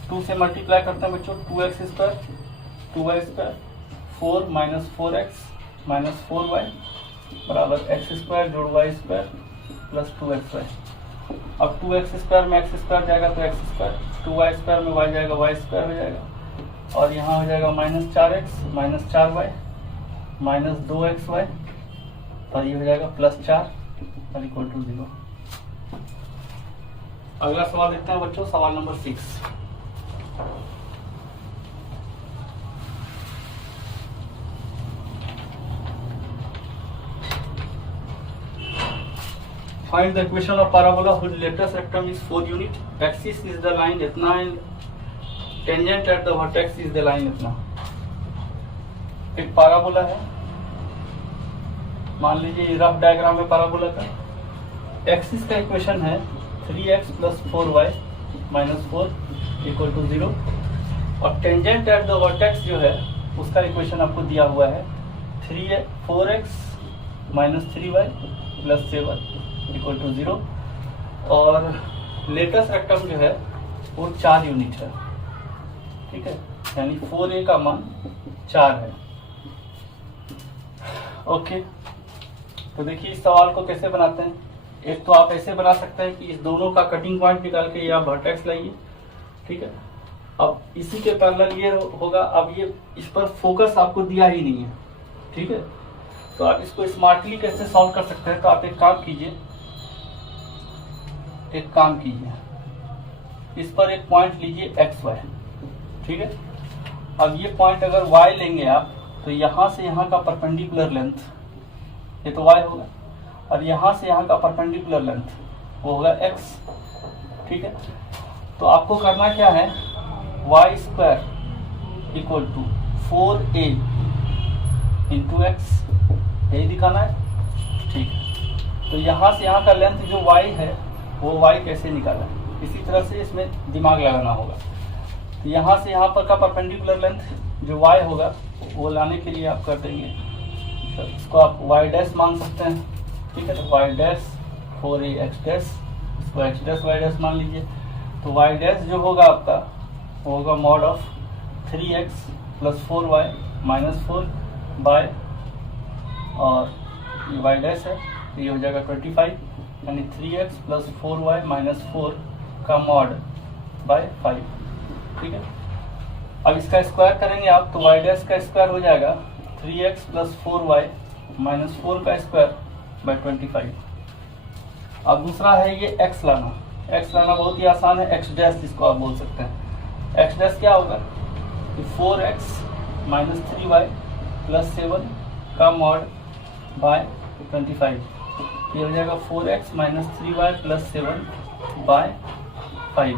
2 से मल्टीप्लाई करते हैं बच्चों, 2x square 2y square 4 - 4x - 4y बराबर x स्क्वायर जोड़ y स्क्वायर + 2xy। अब 2x स्क्वायर में x स्क्वायर जाएगा तो x स्क्वायर, 2y स्क्वायर में y जाएगा y स्क्वायर हो जाएगा, और यहाँ हो जाएगा -4x - 4y - 2xy, और ये हो जाएगा +4 और = 0। अगला सवाल देखते हैं बच्चों, सवाल number 6। Find the equation of parabola whose latest rectum is 4 unit. Axis is the line इतना and tangent at the vertex is the line इतना। एक parabola है, मान लीजिए रफ डायग्राम है parabola का। एक्सिस का इक्वेशन है 3x plus 4y minus 4 equal to 0 और टेंजेंट एट द वर्टेक्स जो है उसका इक्वेशन आपको दिया हुआ है 4x minus 3y plus 7 equal to 0 और लेटेस्ट रेक्टम जो है वो 4 यूनिट है, ठीक है, यानी 4a का मान 4 है। ओके, तो देखिए इस सवाल को कैसे बनाते हैं। एक तो आप ऐसे बना सकते हैं कि इस दोनों का कटिंग पॉइंट निकाल के या वर्टेक्स लाइए, ठीक है। अब इसी के पैरेलल ये होगा, अब ये इस पर फोकस आपको दिया ही नहीं है, ठीक है। तो आप इसको स्मार्टली कैसे सॉल्व कर सकते हैं, तो आप एक काम कीजिए, इस पर एक पॉइंट लीजिए XY, ठीक है। अब ये पॉइंट अगर Y लेंगे आप तो यहाँ से यहाँ का परपेंडिकुलर लेंथ ये तो Y होगा और यहाँ से यहाँ का परपेंडिकुलर लेंथ वो होगा X, ठीक है। तो आपको करना क्या है, y² equal to 4a into x, यही दिखाना है, ठीक है। तो यहाँ से यहाँ का लेंथ जो y है वो y कैसे निकाला है, इसी तरह से इसमें दिमाग लगाना होगा। तो यहाँ से यहाँ पर का परपेंडिकुलर लेंथ जो y होगा वो लाने के लिए आप कर देंगे, तो इसको आप y' मान सकते हैं, ठीक है। तो y' 4ax', इसको x' y' मान लीजिए। तो y' जो होगा आपका वो होगा mod of 3x plus 4y minus 4 by, और ये y' है तो ये हो जाएगा 25, यानी 3x प्लस 4y माइनस 4 का मॉड बाय 5, ठीक है। अब इसका स्क्वायर करेंगे आप तो y' का स्क्वायर हो जाएगा 3x प्लस 4y माइनस 4 का स्क्वायर बाय 25। अब दूसरा है ये x लाना, x लाना बहुत ही आसान है, x' जिसको आप बोल सकते हैं। x' क्या होगा कि 4x माइनस 3y प्लस 7 का मॉड बाय 25, ये हो जाएगा 4x minus 3y plus 7 bye 5।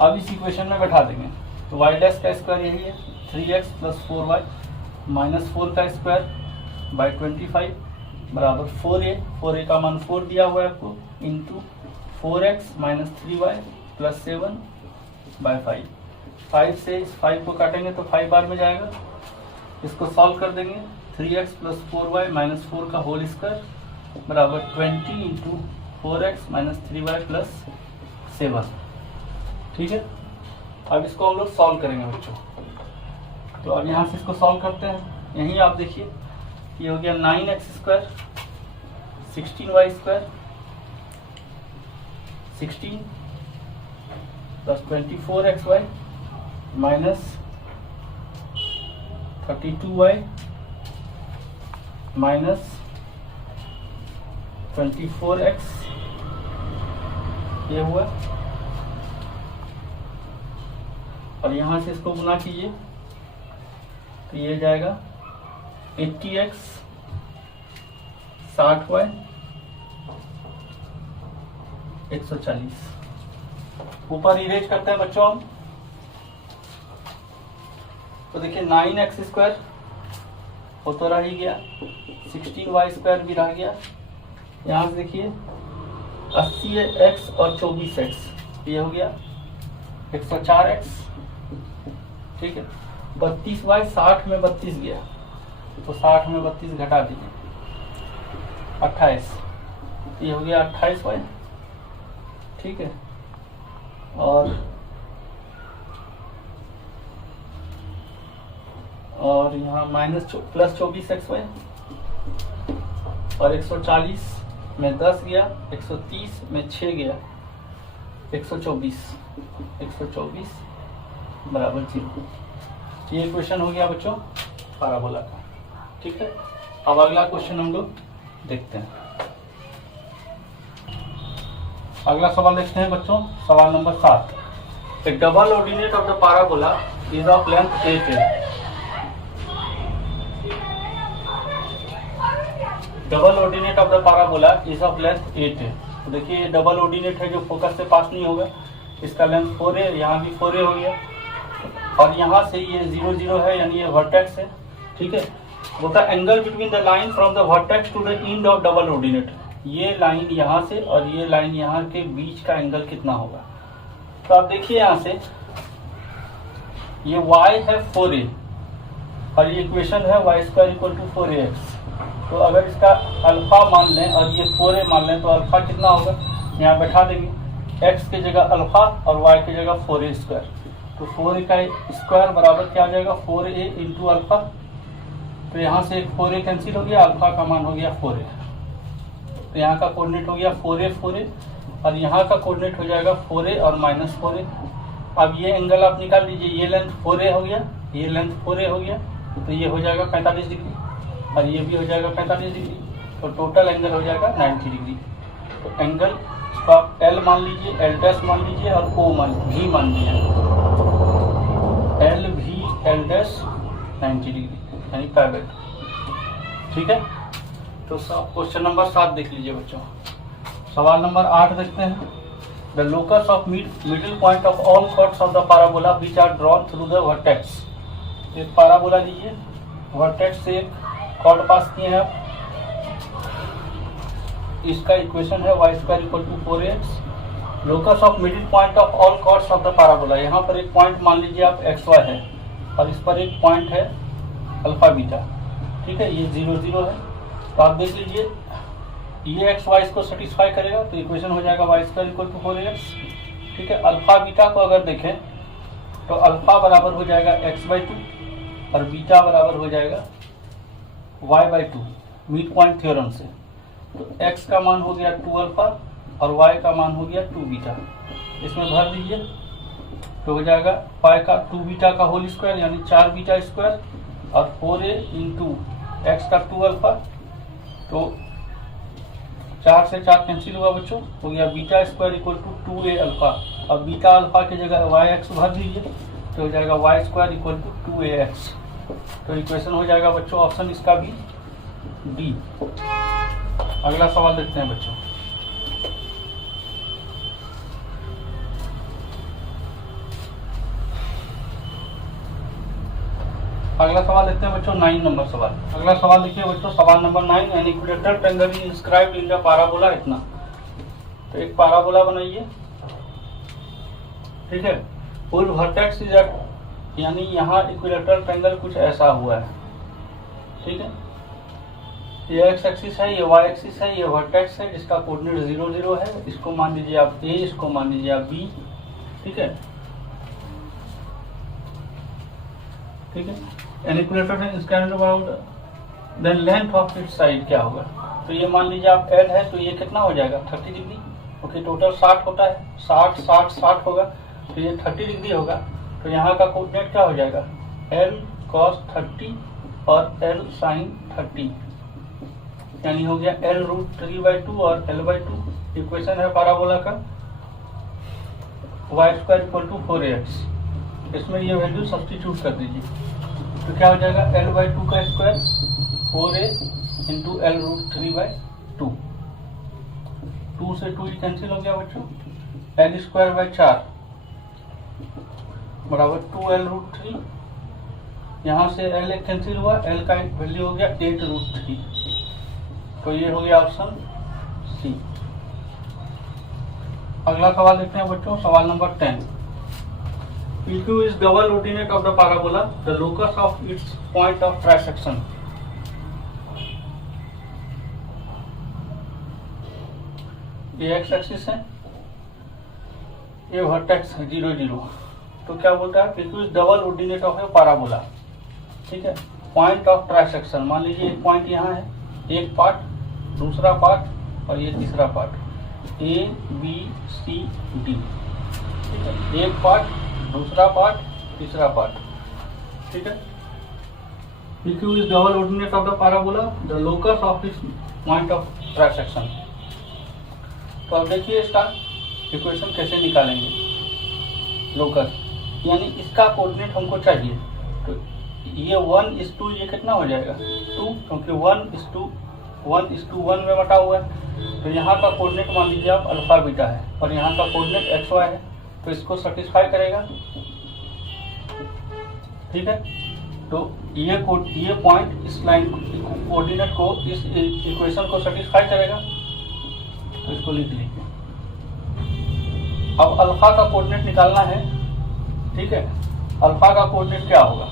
अब इस इक्वेशन में बैठा देंगे तो y' का स्क्वायर यही है 3x प्लस 4y माइनस 4 का स्क्वायर बाय 25 बराबर 4a का मान 4 दिया हुआ है आपको, into 4x minus 3y plus 7 bye 5 से इस 5 को काटेंगे तो 5 बार में जाएगा, इसको सॉल्व कर देंगे 3x प्लस 4y माइनस 4 का होल स्क्वायर बराबर 20 into 4x minus 3y plus 7, ठीक है। अब इसको हम लोग सॉल्व करेंगे बच्चों, तो अब यहाँ से इसको सॉल्व करते हैं। यहीं आप देखिए ये हो गया 9x² 16y² 16 plus 24xy minus 32y minus 24x, ये हुआ। और यहाँ से इसको गुना कीजिए तो ये जाएगा 80x 60y 140। ऊपर इरेज करते हैं बच्चों हम, तो देखिए 9x² वो तो रह ही गया, 16y² भी रह गया। यहाँ से देखिए 80x और 24x ये हो गया 104x, ठीक है। 32y 60 में 32 गया तो 60 में 32 घटा दीजिए 28, ये हो गया 28y, ठीक है। और यहाँ माइनस प्लस 24xy और 140 में 10 गया, 130 में 6 गया, 124 बराबर 0। ये क्वेश्चन हो गया बच्चों पैराबोला का, ठीक है। अब अगला क्वेश्चन हम लोग देखते हैं। अगला सवाल देखते हैं बच्चों, सवाल number 7। A double ordinate of the parabola is of length 8 है। Double ordinate of the parabola is of length 8 है। तो देखिए ये डबल ऑर्डिनेट है जो फोकस से पास नहीं होगा, इसका लेंथ 4 है, यहाँ भी 4 हो गया, और यहाँ से ये 0 0 है, यानी ये वर्टेक्स है। ठीक है, बोलता angle between the line from the vertex to the end of double ordinate. ये लाइन यहाँ से और ये लाइन यहाँ के बीच का एंगल कितना होगा। तो आप देखिए यहाँ से ये y है 4a और ये इक्वेशन है y² = 4ax। तो अगर इसका अल्फा मान लें और ये 4a मान लें तो अल्फा कितना होगा, यहाँ बैठा देंगे, x की जगह अल्फा और y की जगह 4a²। तो 4a का स्क्वायर बराबर क्या आ जाएगा, 4a × अल्फा। तो यहाँ से एक 4a कैंसिल हो गया, अल्फा का मान हो गया 4a। तो यहाँ का कोऑर्डिनेट हो गया 4a और यहाँ का कोऑर्डिनेट हो जाएगा 4a और -4a। अब ये एंगल आप निकाल लीजिए, ये लेंथ 4a हो गया, ये लेंथ 4a हो गया, तो ये हो जाएगा 45 डिग्री और ये भी हो जाएगा 45 डिग्री। तो टोटल एंगल हो जाएगा 90 डिग्री। तो एंगल इसको आप L मान लीजिए, L' मान लीजिए और O V मान लीजिए, LV L' 90 डिग्री यानी पाइवट। ठीक है, तो क्वेश्चन नंबर 7 देख लीजिए बच्चों। सवाल नंबर 8 देखते हैं। The locus of middle point of all chords of the parabola which are drawn through the vertex. एक पैराबोला लीजिए, वर्टेक्स से एक कॉर्ड पास किए हैं आप, इसका इक्वेशन है y² = 4ax। Locus of middle point of all chords of the parabola, यहाँ पर एक पॉइंट मान लीजिए आप xy है और इस पर एक पॉइंट है अल्फा बीटा। ठीक है, ये 0 0 है। तो आप देख लीजिए ये एक्स वाई इसको सेटिस्फाई करेगा, तो इक्वेशन हो जाएगा y² = 4ax। ठीक है, अल्फा बीटा को अगर देखें तो अल्फा बराबर हो जाएगा x/2 और बीटा बराबर हो जाएगा y/2 मिड पॉइंट थ्योरम से। तो x का मान हो गया 2 अल्फा और y का मान हो गया 2 बीटा। इसमें भर दीजिए तो हो जाएगा y का 2 बीटा का होल स्क्वायर यानी 4 बीटा स्क्वायर और 4a × x का 2 अल्फा। तो 4 से 4 कैंसिल हुआ बच्चों, हो गया β² = 2a अल्फा। अब बीटा अल्फा की जगह yx भर दीजिए तो हो जाएगा y² = 2ax। तो इक्वेशन हो जाएगा बच्चों ऑप्शन इसका भी डी। अगला सवाल देखते हैं बच्चों। अगला सवाल देखते हैं बच्चों 9 नंबर सवाल। अगला सवाल देखिए बच्चों, सवाल number 9। An equilateral triangle is inscribed in the parabola इतना। तो एक पैराबोला बनाइए, ठीक है, फुल वर्टेक्स इज एट, यानी यहाँ इक्विलेटरल ट्रायंगल कुछ ऐसा हुआ है। ठीक है, ये एक्स एक्सिस है, ये वाई एक्सिस है, ये वर्टेक्स है जिसका कोऑर्डिनेट 0 0 है। इसको मान लीजिए आप ए, इसको मान लीजिए आप बी। ठीक है, ठीक है, an equilateral inscribed about then length of its side क्या होगा। तो ये मान लीजिए आप एल है तो ये कितना हो जाएगा 30 डिग्री। ओके, टोटल 60 होता है, 60 60 60 होगा तो ये 30 डिग्री होगा। तो यहाँ का कोऑर्डिनेट क्या हो जाएगा L cos 30 और L sin 30, यानी हो गया L√3/2 और L/2। इक्वेशन है पैराबोला का y² = 4ax। इसमें ये वैल्यू सब्स्टिट्यूट कर दीजिए तो क्या हो जाएगा L/2 का स्क्वायर 4a × L√3/2। 2 से 2 कैंसिल हो गया बच्चों, L²/4 बराबर 2L√3। यहाँ से L एक कैंसिल हुआ, L का वैल्यू हो गया 8√3। तो ये हो गया ऑप्शन सी। अगला सवाल देखते हैं बच्चों, सवाल number 10। PQ is double ordinate of the parabola. The locus of its point of trisection. ये x एक्सिस है, ये वर्टेक्स है 0 0। तो क्या बोलता है PQ is double ordinate of a parabola। ठीक है, पॉइंट ऑफ ट्राइसेक्शन, मान लीजिए एक पॉइंट यहाँ है, एक पार्ट, दूसरा पार्ट और ये तीसरा part A B C D। ठीक है, एक पार्ट, दूसरा पार्ट, तीसरा पार्ट। ठीक है, PQ is double ordinate of the parabola, the locus of its point of trisection। तो अब देखिए इसका इक्वेशन कैसे निकालेंगे लोकस, यानी इसका कोऑर्डिनेट हमको चाहिए। तो ये 1:2 ये कितना हो जाएगा 2, क्योंकि 1:1 में बटा हुआ है। तो यहाँ का कोऑर्डिनेट मान लीजिए आप अल्फा बीटा है और यहाँ का कोऑर्डिनेट एक्स वाई है, तो इसको सेटिस्फाई करेगा। ठीक है, तो ये पॉइंट इस लाइन कोऑर्डिनेट को इस इक्वेशन को सेटिस्फाई करेगा, तो इसको लिख लीजिए। अब अल्फा का कोऑर्डिनेट निकालना है। ठीक है, अल्फा का कोऑर्डिनेट क्या होगा,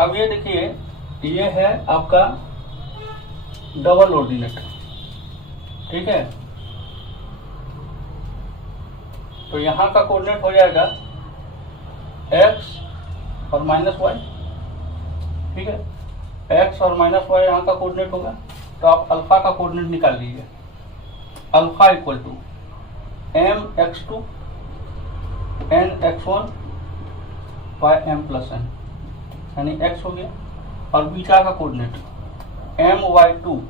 अब ये देखिए ये है आपका डबल ऑर्डिनेट। ठीक है, तो यहाँ का कोऑर्डिनेट हो जाएगा x और माइनस वाई। ठीक है, x और माइनस वाई यहाँ का कोऑर्डिनेट होगा। तो आप अल्फा का कोऑर्डिनेट निकाल लीजिए। Alpha equal to mx2 nx1 y m plus n, यानी x हो गया। और बीटा का कोऑर्डिनेट my2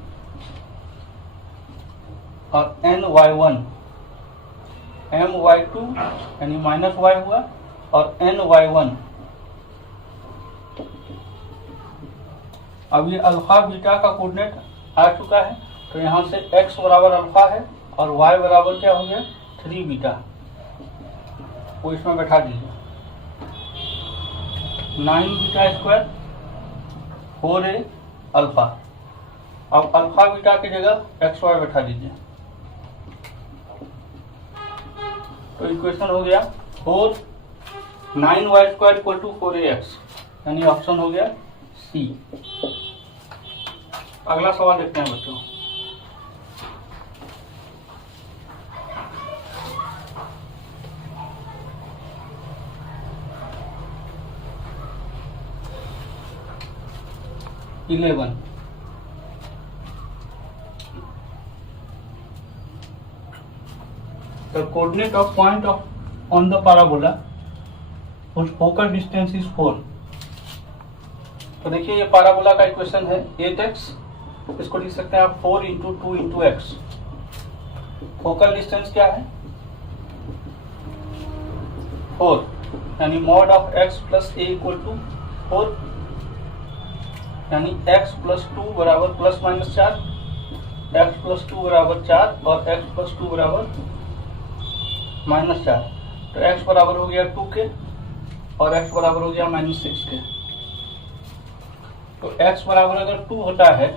और ny1, my2 यानी माइनस y हुआ और ny1। अब ये अल्फा बीटा का कोऑर्डिनेट आ चुका है, तो यहाँ से x बराबर अल्फा है और y बराबर क्या हो गया 3 बीटा, वो इसमें बैठा दीजिए। 9 बीटा स्क्वायर 4a अल्फा। अब अल्फा बीटा की जगह एक्स वाई बैठा दीजिए, तो इक्वेशन हो गया 9y square equal to 4ax, यानी ऑप्शन हो गया सी। अगला सवाल देखते हैं बच्चों। Eleven, the coordinate of point on the parabola whose focal distance is 4। तो देखिए ये parabola का इक्वेशन है 8x, इसको लिख सकते हैं आप 4 into 2 into x. Focal distance क्या है 4, यानी mod of x plus a equal to 4, यानी x प्लस 2 बराबर प्लस माइनस 4, x प्लस 2 बराबर 4 और x प्लस 2 बराबर माइनस 4। तो x बराबर हो गया 2 के और x बराबर हो गया -6 के। तो x बराबर अगर 2 होता है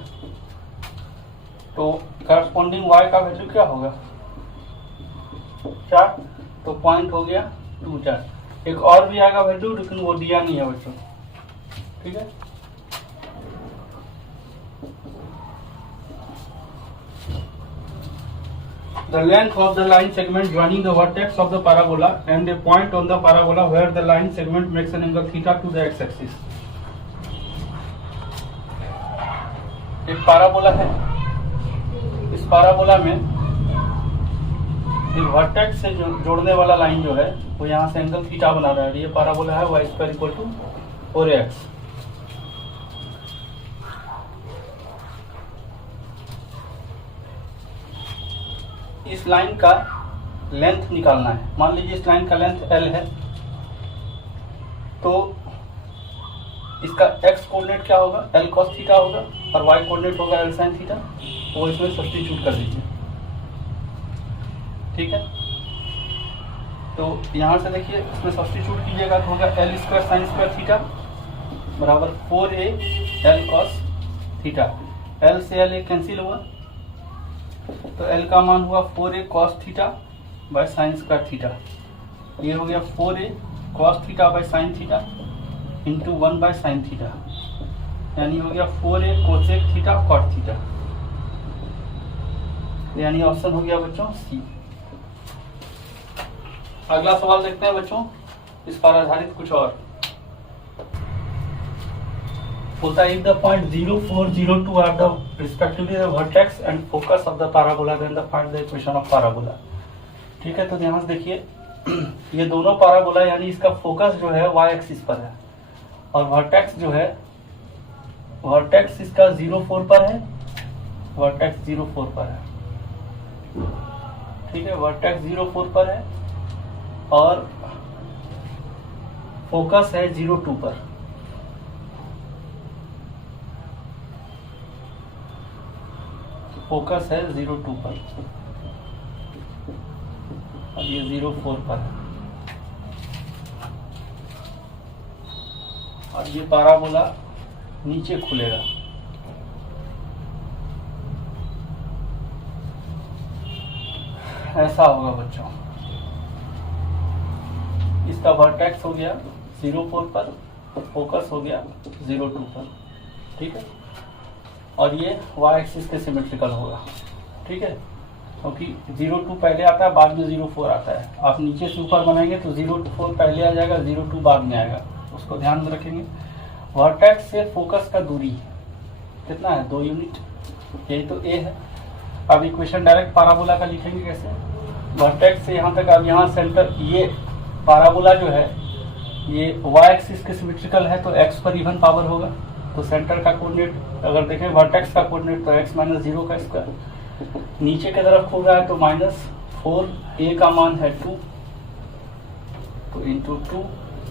तो करस्पॉन्डिंग y का वैल्यू क्या होगा 4, तो पॉइंट हो गया 2 4। एक और भी आएगा वैल्यू, लेकिन वो दिया नहीं है बच्चों। ठीक है, the length of the line segment joining the vertex of the parabola and a point on the parabola where the line segment makes an angle theta to the x-axis। एक parabola है, इस parabola में vertex से जोड़ने वाला line जो है वो यहाँ से एंगल थीटा बना रहा है। ये parabola है y square equal to 4ax। इस लाइन का लेंथ निकालना है। मान लीजिए इस लाइन का लेंथ l है, तो इसका x कोऑर्डिनेट क्या होगा l cos थीटा होगा और y कोऑर्डिनेट होगा l sin थीटा। वो इसमें सब्स्टिट्यूट कर दीजिए। ठीक है, तो यहाँ से देखिए इसमें सब्स्टिट्यूट कीजिएगा तो होगा l square sine square theta बराबर 4a l cos theta. l से l कैंसिल हुआ, तो l का मान हुआ 4a cos theta by sine square theta. ये हो गया 4a cos theta by sine theta into 1 by sine theta, यानी हो गया 4a cosec theta cot theta, यानी ऑप्शन हो गया बच्चों सी। अगला सवाल देखते हैं बच्चों, इस पर आधारित कुछ और होता है। If the point 0 4 0 2 are the respectively the vertex and focus of the parabola, then the find the equation of parabola। ठीक है, तो ध्यान से देखिए ये दोनों parabola यानी इसका फोकस जो है y एक्सिस पर है और वर्टेक्स जो है वर्टेक्स इसका 0 4 पर है वर्टेक्स 04 पर है, ठीक है, वर्टेक्स 04 पर है और फोकस है 02 पर। फोकस है 02 पर और ये 04 पर है और ये पैराबोला नीचे खुलेगा। ऐसा होगा बच्चों, इसका वर्टेक्स हो गया 04 पर, फोकस हो गया 02 पर, ठीक है, और ये वाई एक्सिस के सिमेट्रिकल होगा, ठीक है, क्योंकि 02 पहले आता है, बाद में 04 आता है। आप नीचे से ऊपर बनाएंगे तो 04 पहले आ जाएगा, 02 बाद में आएगा, उसको ध्यान में रखेंगे। वर्टेक्स से फोकस का दूरी कितना है, 2 यूनिट, यही तो ए है। अब इक्वेशन डायरेक्ट पैराबोला का लिखेंगे कैसे, वर्टेक्स से यहाँ तक, अब यहाँ सेंटर, ये पैराबोला जो है ये वाई एक्सिस के सिमेट्रिकल है तो एक्स पर इवन पावर होगा, तो सेंटर का कोऑर्डिनेट अगर देखें वर्टेक्स का कोऑर्डिनेट तो x माइनस 0 का स्क्वायर, नीचे की तरफ खुल रहा है तो -4, a का मान है 2, तो इंटू 2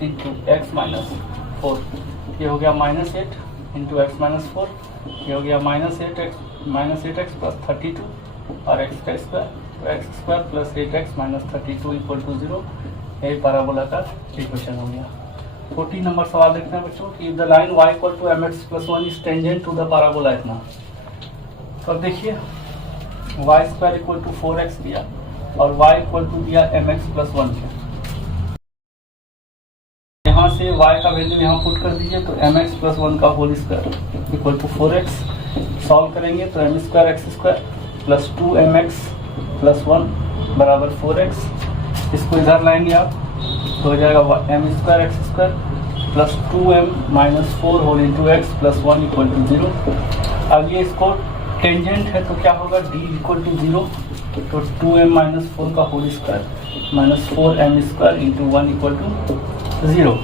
इंटू एक्स माइनस 4, ये हो गया -8 इंटू एक्स माइनस 4, ये हो गया -8x प्लस 32 और x का स्क्वायर, तो x square plus 8x minus 32 equal to 0, यही पैराबोला का इक्वेशन हो गया। 14 नंबर सवाल देखते हैं बच्चों कि the line y equal to mx plus 1 is tangent to the parabola इतना। तो अब देखिए y square equal to 4x दिया और y इक्वल टू दिया mx प्लस 1 के, यहाँ से y का वैल्यू यहाँ पुट कर दीजिए तो mx प्लस 1 का whole square equal to 4x, solve करेंगे तो m square x square plus 2mx plus 1 बराबर 4x, इसको इधर लाएंगे आप तो हो जाएगा m square x square plus 2m minus 4 whole into x plus 1 equal to 0। अब ये इसको टेंजेंट है तो क्या होगा, d इक्वल टू 0, तो 2m माइनस 4 का whole square minus 4m square into 1 equal to 0।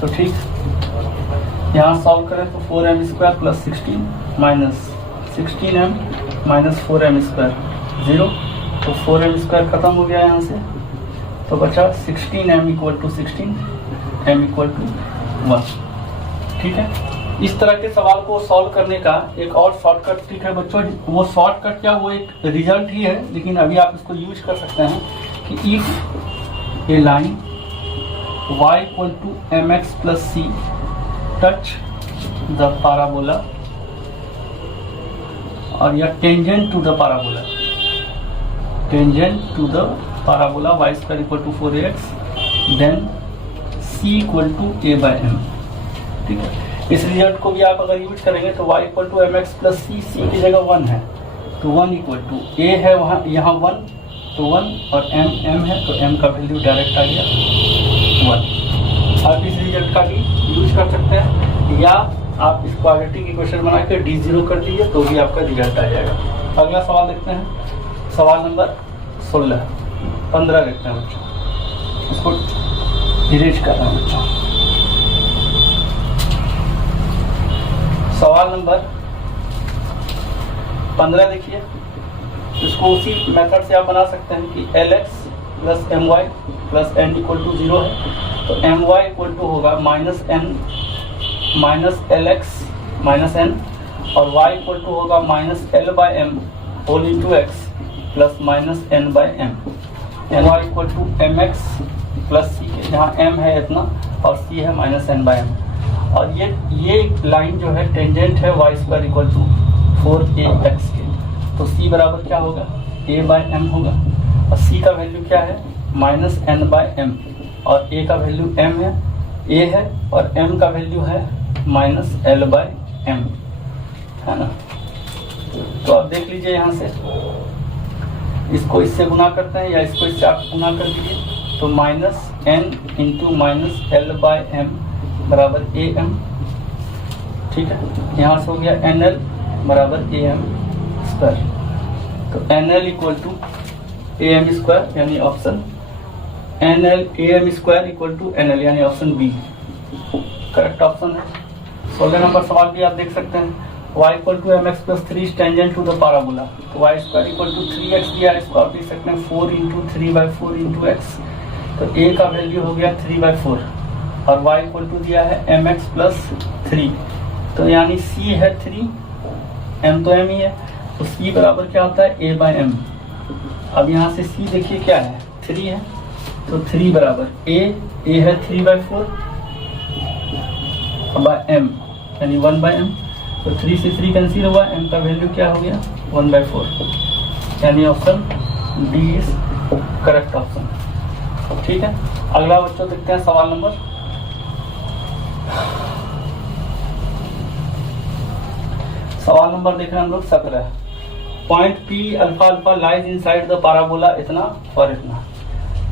तो ठीक, यहाँ सॉल्व करें तो 4m square plus 16 minus 16m minus 4m square 0, तो 4m स्क्वायर खत्म हो गया यहाँ से, तो बचा 16m equal to 16, m equal to 1, ठीक है। इस तरह के सवाल को सॉल्व करने का एक और शॉर्टकट ट्रिक है बच्चों, वो शॉर्टकट क्या, वो एक रिजल्ट ही है, लेकिन अभी आप इसको यूज कर सकते हैं कि if a line y equal to mx plus c touch the parabola और या tangent to the parabola, tangent to the parabola y square equal to 4ax, then c equal to a by m, ठीक है। इस result को भी आप अगर use करेंगे तो y equal to mx plus c की जगह 1 है तो 1 इक्वल टू a है, वहाँ यहाँ 1 तो 1 और m है तो m का वैल्यू डायरेक्ट आ गया 1। आप इस रिजल्ट का भी यूज कर सकते हैं या आप इस क्वाड्रेटिक इक्वेशन बना के d0 कर दीजिए तो भी आपका रिजल्ट आ जाएगा। अगला सवाल देखते हैं, सवाल नंबर 15 देखते हैं बच्चों, इसको इरेज कर रहे हैं बच्चों। सवाल नंबर 15 देखिए, इसको उसी मेथड से आप बना सकते हैं कि lx plus my plus n equal to 0 है, तो my इक्वल टू होगा minus n minus lx minus n और y इक्वल टू होगा minus l by m whole into x plus minus n by m, my equal to mx plus c के, जहाँ m है इतना और c है minus n by m, और ये लाइन जो है टेंजेंट है y square equal to 4ax के, तो c बराबर क्या होगा, a बाय m होगा, और c का वैल्यू क्या है, माइनस n बाय m, और a का वैल्यू m है, a है, और m का वैल्यू है माइनस l बाय m, है ना। तो आप देख लीजिए यहाँ से, इसको इससे गुना करते हैं या इसको इससे आप गुना कर दीजिए, तो minus n into minus l by m बराबर am, ठीक है। यहाँ से हो गया nl बराबर am स्क्वायर, तो nl equal to am square यानी option nl am square equal to nl यानी ऑप्शन बी करेक्ट ऑप्शन है। 16 नंबर सवाल भी आप देख सकते हैं, y equal to mx plus 3 is tangent to the parabola, तो y square equal to 3x दिया है, इसको आप देख सकते हैं 4 इंटू 3/4 इंटू एक्स, तो a का वैल्यू हो गया 3/4 और y इक्वल टू दिया है mx प्लस 3, तो यानी c है 3, m तो m ही है, तो c बराबर क्या होता है a/m। अब यहाँ से c देखिए क्या है 3 है, तो 3 बराबर a है 3/4 बाय m यानी 1/m, तो 3 से 3 कैंसिल हुआ, m का वैल्यू क्या हो गया 1/4, यानी option D is correct option. ठीक है, अगला बच्चों देखते हैं सवाल नंबर देख रहे हैं हम लोग 17। Point P alpha alpha lies inside the parabola इतना और इतना,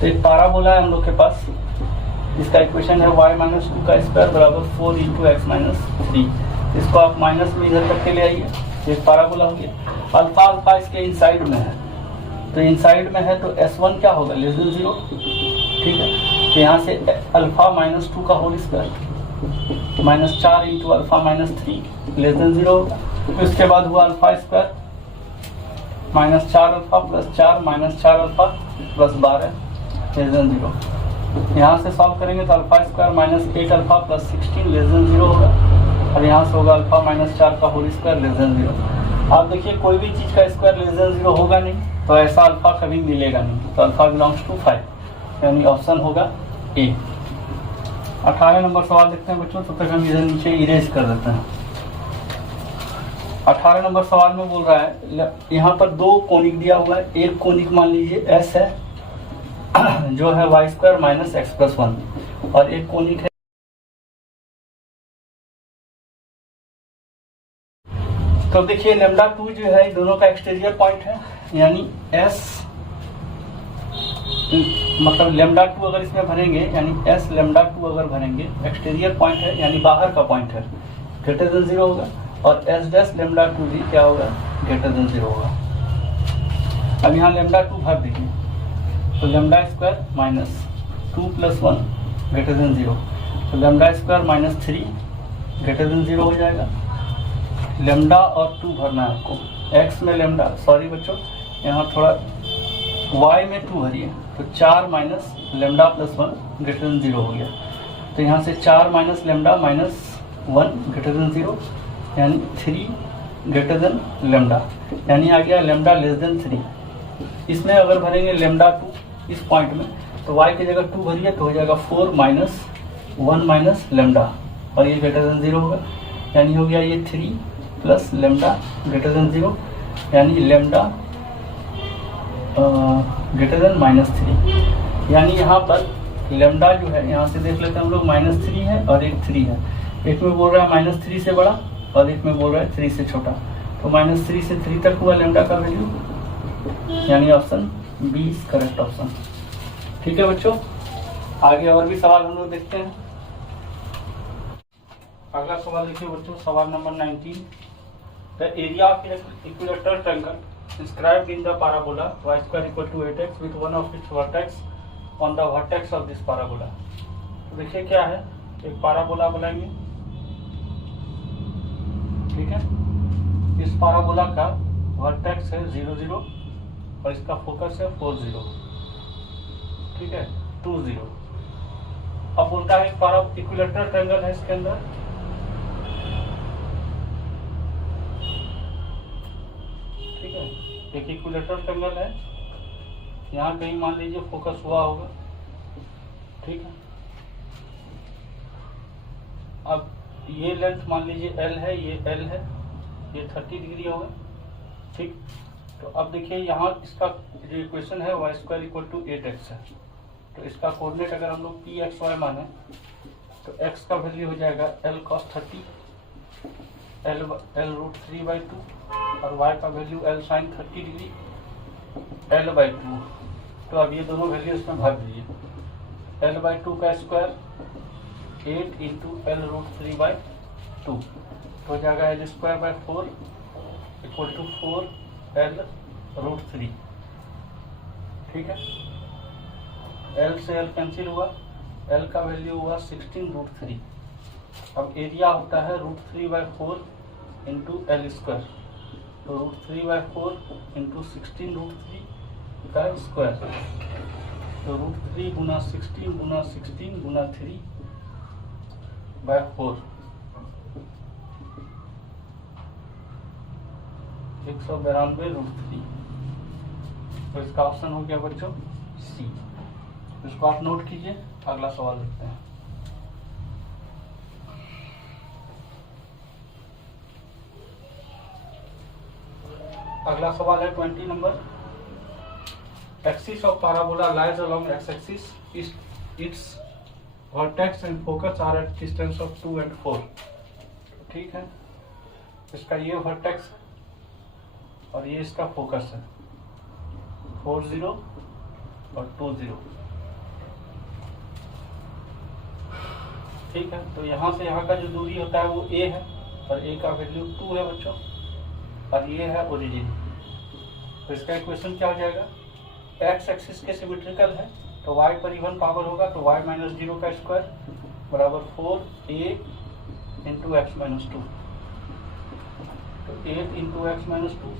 तो एक पैराबोला है हम लोग के पास, इसका इक्वेशन है y माइनस 2 का स्क्वायर बराबर 4 इंटू एक्स माइनस 3, इसको आप माइनस में इधर तक के ले आइए, एक पैराबोला हो गया। अल्फा अल्फा इसके इनसाइड में है, तो इनसाइड में है तो S1 क्या होगा लेस देन 0। ठीक है, तो यहाँ से अल्फा माइनस 2 का whole square minus 4 into alpha minus 3 less than 0 होगा। तो इसके बाद हुआ alpha square minus 4 alpha plus 4 minus 4 alpha plus 12 less than 0। यहाँ से सॉल्व करेंगे तो alpha square minus 8 alpha plus 16 less than 0 होगा, और यहाँ से होगा अल्फा माइनस 4 का होल स्क्वायर लेस देन 0। आप देखिए कोई भी चीज़ का स्क्वायर लेस देन 0 होगा नहीं, तो ऐसा अल्फा कभी मिलेगा नहीं, तो अल्फा बिलोंग्स टू 5, यानी ऑप्शन होगा ए। 18 नंबर सवाल देखते हैं बच्चों, तब तक हम इधर नीचे इरेज कर देते हैं। 18 नंबर सवाल में बोल रहा है यहाँ पर दो कोनिक दिया हुआ है, एक कोनिक मान लीजिए एस है जो है y square minus x plus 1, और एक कोनिक है तो देखिए लेमडा 2 जो है दोनों का एक्सटीरियर पॉइंट है, यानी एस मतलब लेमडा 2 अगर इसमें भरेंगे यानी एस लेमडा 2 अगर भरेंगे एक्सटीरियर पॉइंट है यानी बाहर का पॉइंट है, ग्रेटर देन 0 होगा, और एस डैश लेमडा 2 भी क्या होगा ग्रेटर देन 0 होगा। अब यहाँ लेमडा 2 भर दीजिए, तो lambda square minus 2 plus 1 greater than 0, तो lambda square minus 3 greater than 0 हो जाएगा। लेमडा और 2 भरना है आपको, एक्स में लेमडा, सॉरी बच्चों यहाँ थोड़ा वाई में 2 भरिए, तो 4 minus lambda plus 1 greater than 0 हो गया, तो यहाँ से 4 minus lambda minus 1 greater than 0, यानी 3 ग्रेटर देन लेमडा, यानी आ गया लेमडा लेस देन 3। इसमें अगर भरेंगे लेमडा 2 इस पॉइंट में, तो वाई की जगह 2 भरिए तो हो जाएगा 4 माइनस 1 माइनस लेमडा, और ये ग्रेटर देन 0 होगा, यानी हो गया ये 3 प्लस लेमडा ग्रेटर देन 0, यानी लेमडा ग्रेटर देन माइनस 3। यानी यहाँ पर लेमडा जो है यहाँ से देख लेते हैं हम लोग माइनस 3 है और एक 3 है, एक में बोल रहा है माइनस 3 से बड़ा और एक में बोल रहा है 3 से छोटा, तो माइनस 3 से 3 तक हुआ लेमडा का वैल्यू, यानी option B is correct option. ठीक है बच्चों, आगे और भी सवाल हम लोग देखते हैं। अगला सवाल देखिए बच्चों, सवाल number 19। The area of equilateral triangle inscribed in the parabola y square equal to 8x with one of its vertex on the vertex of this parabola. तो देखिए क्या है, एक पैराबोला बनाएंगे, ठीक है, इस पैराबोला का वर्टेक्स है 0 0 और इसका फोकस है 4 0, ठीक है 2 0। अब बोलता है इक्विलेटरल ट्रायंगल है इसके अंदर, ठीक है, एक इक्विलेटरल ट्रायंगल है, यहाँ कहीं मान लीजिए फोकस हुआ होगा, ठीक है। अब ये लेंथ मान लीजिए L है, ये L है, ये 30 डिग्री होगा, ठीक। तो अब देखिए यहाँ इसका जो इक्वेशन है y square equal to 8x है, तो इसका कोऑर्डिनेट अगर हम लोग p x y माने तो x का वैल्यू हो जाएगा L cos 30 L रूट 3/2 और y का value L sign 30 degree L/2। तो अब ये दोनों वैल्यू इसमें भर दीजिए, L/2 का स्क्वायर 8 इंटू L रूट 3/2 तो हो जाएगा L square by 4 equal to 4 L root 3, ठीक है। L से L कैंसिल हुआ, L का वैल्यू हुआ 16 रूट 3। अब एरिया होता है रूट 3/4 इंटू एल स्क्वायर, तो √3/4 इंटू 16√3 का स्क्वायर, तो √3 गुना 16 गुना 16 गुना 3/4, 192√3। तो इसका ऑप्शन हो गया बच्चों सी। इसको आप नोट कीजिए, अगला सवाल देखते हैं। अगला सवाल है 20 number. Axis of parabola lies along x-axis, its vertex and focus are at distance of 2 and 4। ठीक है, इसका ये वर्टेक्स और ये इसका फोकस है, 40 और 20। ठीक है, तो यहाँ से यहाँ का जो दूरी होता है वो a है और a का वैल्यू 2 है बच्चों, और ये है ओरिजिन। तो इसका इक्वेशन क्या हो जाएगा, एक्स एक्सिस के सिमेट्रिकल है तो y पर इवन पावर होगा, तो y माइनस 0 का स्क्वायर बराबर 4a इंटू एक्स माइनस 2, तो 8 इंटू एक्स माइनस 2।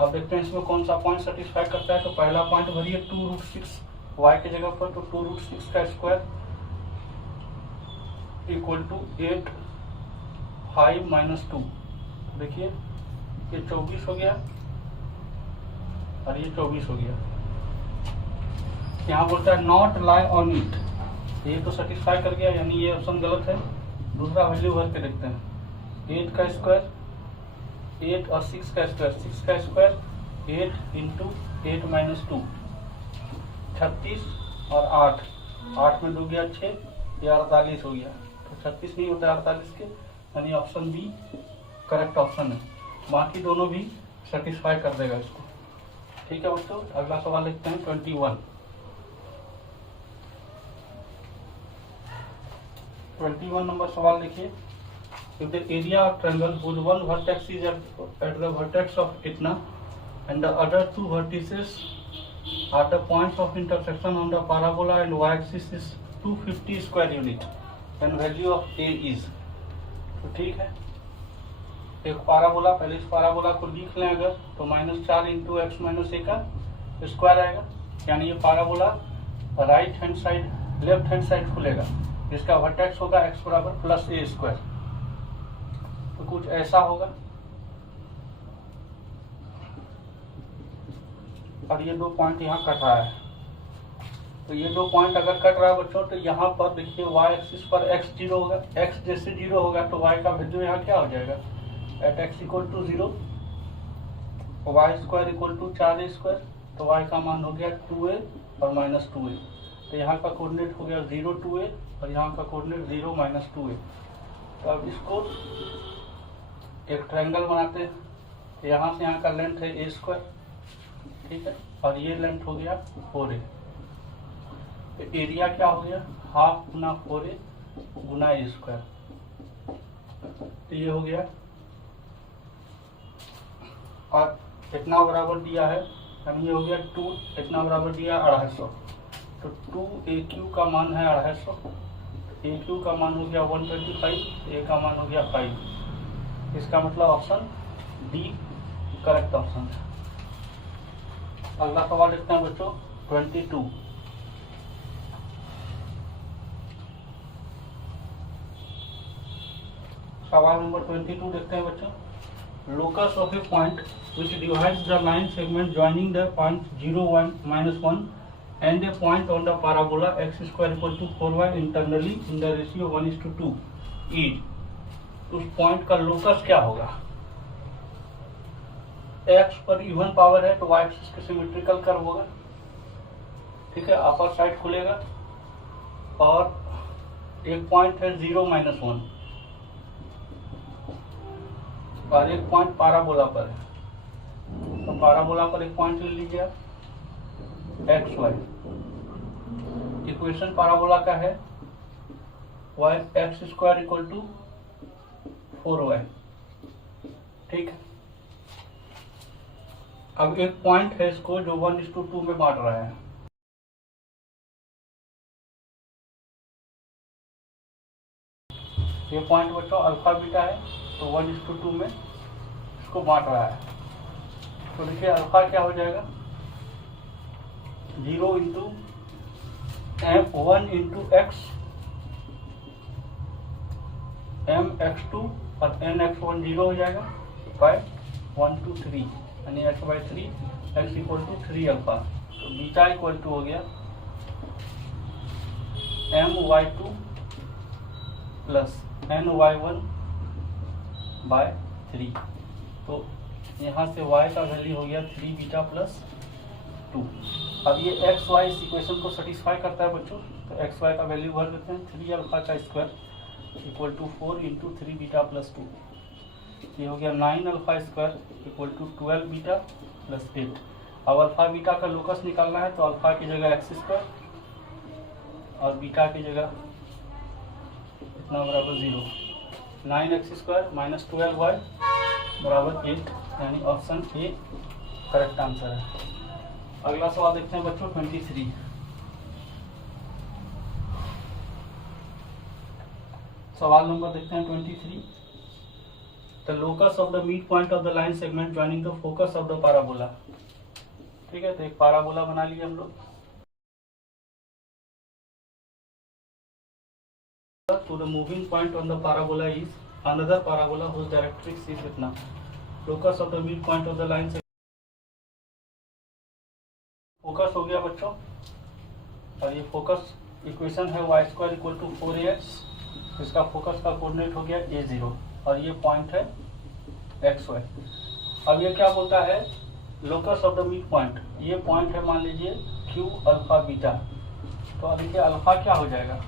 अब देखते हैं इसमें कौन सा पॉइंट सेटिस्फाई करता है। तो पहला पॉइंट भरिए 2√6 y के जगह पर, तो 2√6 का स्क्वायर इक्वल टू 8 5 माइनस 2। देखिए ये 24 हो गया और ये 24 हो गया। यहाँ बोलता है नॉट लाई ऑन इट, ये तो सेटिस्फाई कर गया, यानी ये ऑप्शन गलत है। दूसरा वैल्यू भर के देखते हैं, 8 का स्क्वायर 8 और 6 का स्क्वायर, 6 का स्क्वायर 8 इंटू 8 माइनस 2, 36 और 8, 8 में 2 गया 6, ये 48 हो गया। तो 36 नहीं होता 48 के, यानी ऑप्शन बी करेक्ट ऑप्शन है। बाकी दोनों भी सेटिस्फाई कर देगा इसको। ठीक है बच्चों, अगला सवाल लिखते हैं 21 नंबर सवाल देखिए। If the area of triangle whose one vertex is at the vertex of etna and the other two vertices are the points of intersection on the parabola and y-axis is 250 square unit, then value of a is। तो ठीक है, एक parabola, पहले इस parabola को लिख लें अगर, तो -4 इंटू एक्स माइनस ए का स्क्वायर आएगा, यानी ये parabola right hand side left hand side खुलेगा, जिसका वर्टेक्स होगा x बराबर प्लस ए स्क्वायर। तो कुछ ऐसा होगा, और ये 2 पॉइंट यहाँ कट रहा है। तो ये 2 पॉइंट अगर कट रहा है बच्चों, तो यहाँ पर देखिए y एक्सिस पर x 0 होगा, x जैसे 0 होगा तो y का वैल्यू यहाँ क्या हो जाएगा, at x equal to 0 y square equal to 4a square, तो y का मान हो गया 2a और माइनस 2a। तो यहाँ का कोऑर्डिनेट हो गया 0 2a और यहाँ का कोऑर्डिनेट 0 माइनस 2a। तो अब इसको एक ट्रायंगल बनाते हैं। तो यहाँ से यहाँ का लेंथ है a स्क्वायर, ठीक है, और ये लेंथ हो गया 4a। तो एरिया क्या हो गया, half Guna 4a Guna a square. तो ये हो गया, और इतना बराबर दिया है, यानी ये हो गया 2, इतना बराबर दिया 250। तो 2aq का मान है 250, तो aq का मान हो गया 125, a का मान हो गया 5। इसका मतलब ऑप्शन डी करेक्ट ऑप्शन है। अगला सवाल देखते हैं बच्चों 22। सवाल नंबर 22 देखते हैं बच्चों। Locus of a point which divides the line segment joining the point 0 1 minus 1 and a point on the parabola x square equal to 4y internally in the ratio 1:2 is, उस पॉइंट का locus क्या होगा। x पर even power है तो y axis के symmetrical curve होगा, ठीक है, अपर साइड खुलेगा, और एक पॉइंट है 0 माइनस 1 और एक पॉइंट पाराबोला पर है। तो पाराबोला पर एक पॉइंट ले लीजिए एक्स वाई। इक्वेशन पाराबोला का है y x square equal to 4y, ठीक है। अब एक पॉइंट है इसको जो 1:2 में बांट रहा है। ये पॉइंट बच्चों अल्फा बीटा है, तो 1:2 में को बांट रहा है। तो देखिए अल्फा क्या हो जाएगा, 0 into M1 into x mx2 और nx1 0 हो जाएगा बाय 1 to 3 यानी x by 3 x equal to 3 alpha. तो बीटा इक्वल टू हो गया my2 प्लस ny1 बाय 3। तो यहाँ से y का वैल्यू हो गया 3 बीटा प्लस 2। अब ये एक्स वाई इस इक्वेशन को सेटिस्फाई करता है बच्चों, तो एक्स वाई का वैल्यू भर देते हैं। 3 अल्फा का square equal to 4 into 3 beta plus 2, ये हो गया 9 alpha square equal to 12 beta plus 8। अब अल्फा बीटा का लोकस निकालना है, तो अल्फा की जगह एक्स स्क्वायर और बीटा की जगह इतना बराबर 0, 9x स्क्वायर माइनस 12y बराबर 8, यानी ऑप्शन ए करेक्ट आंसर है। अगला सवाल देखते हैं बच्चों 23। सवाल नंबर देखते हैं 23। The locus of the mid point of the line segment joining the focus of the parabola. ठीक है, तो एक पैराबोला बना लिया हम लोग। To the moving point on the parabola is another parabola whose directrix is इतना। Locus of the midpoint of the line से फोकस हो गया बच्चों, और ये फोकस इक्वेशन है y square equal to 4ax। इसका फोकस का कोऑर्डिनेट हो गया a0 और ये पॉइंट है xy। अब ये क्या बोलता है, locus of the mid point, ये पॉइंट है मान लीजिए q अल्फा बीटा। तो अब देखिए अल्फा क्या हो जाएगा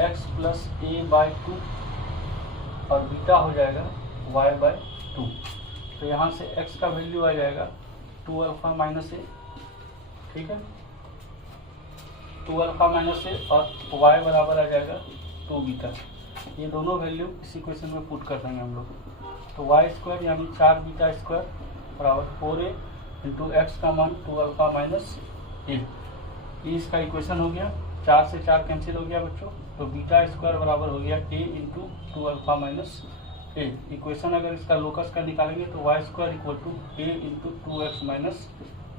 x प्लस a बाई 2 और बीटा हो जाएगा y बाई 2। तो यहाँ से x का वैल्यू आ जाएगा 2 अल्फा माइनस a, ठीक है, 2 अल्फा माइनस a और y बराबर आ जाएगा 2 बीटा। ये दोनों वैल्यू इस इक्वेशन में पुट कर देंगे हम लोग। तो y स्क्वायर यानी 4 बीटा स्क्वायर बराबर 4a इंटू एक्स का मान 2 अल्फा माइनस a। ये इसका इक्वेशन हो गया, 4 से 4 कैंसिल हो गया बच्चों। तो बीटा स्क्वायर बराबर हो गया a into 2 alpha minus a। Equation अगर इसका लोकस का निकालेंगे तो y square equal to a into 2x minus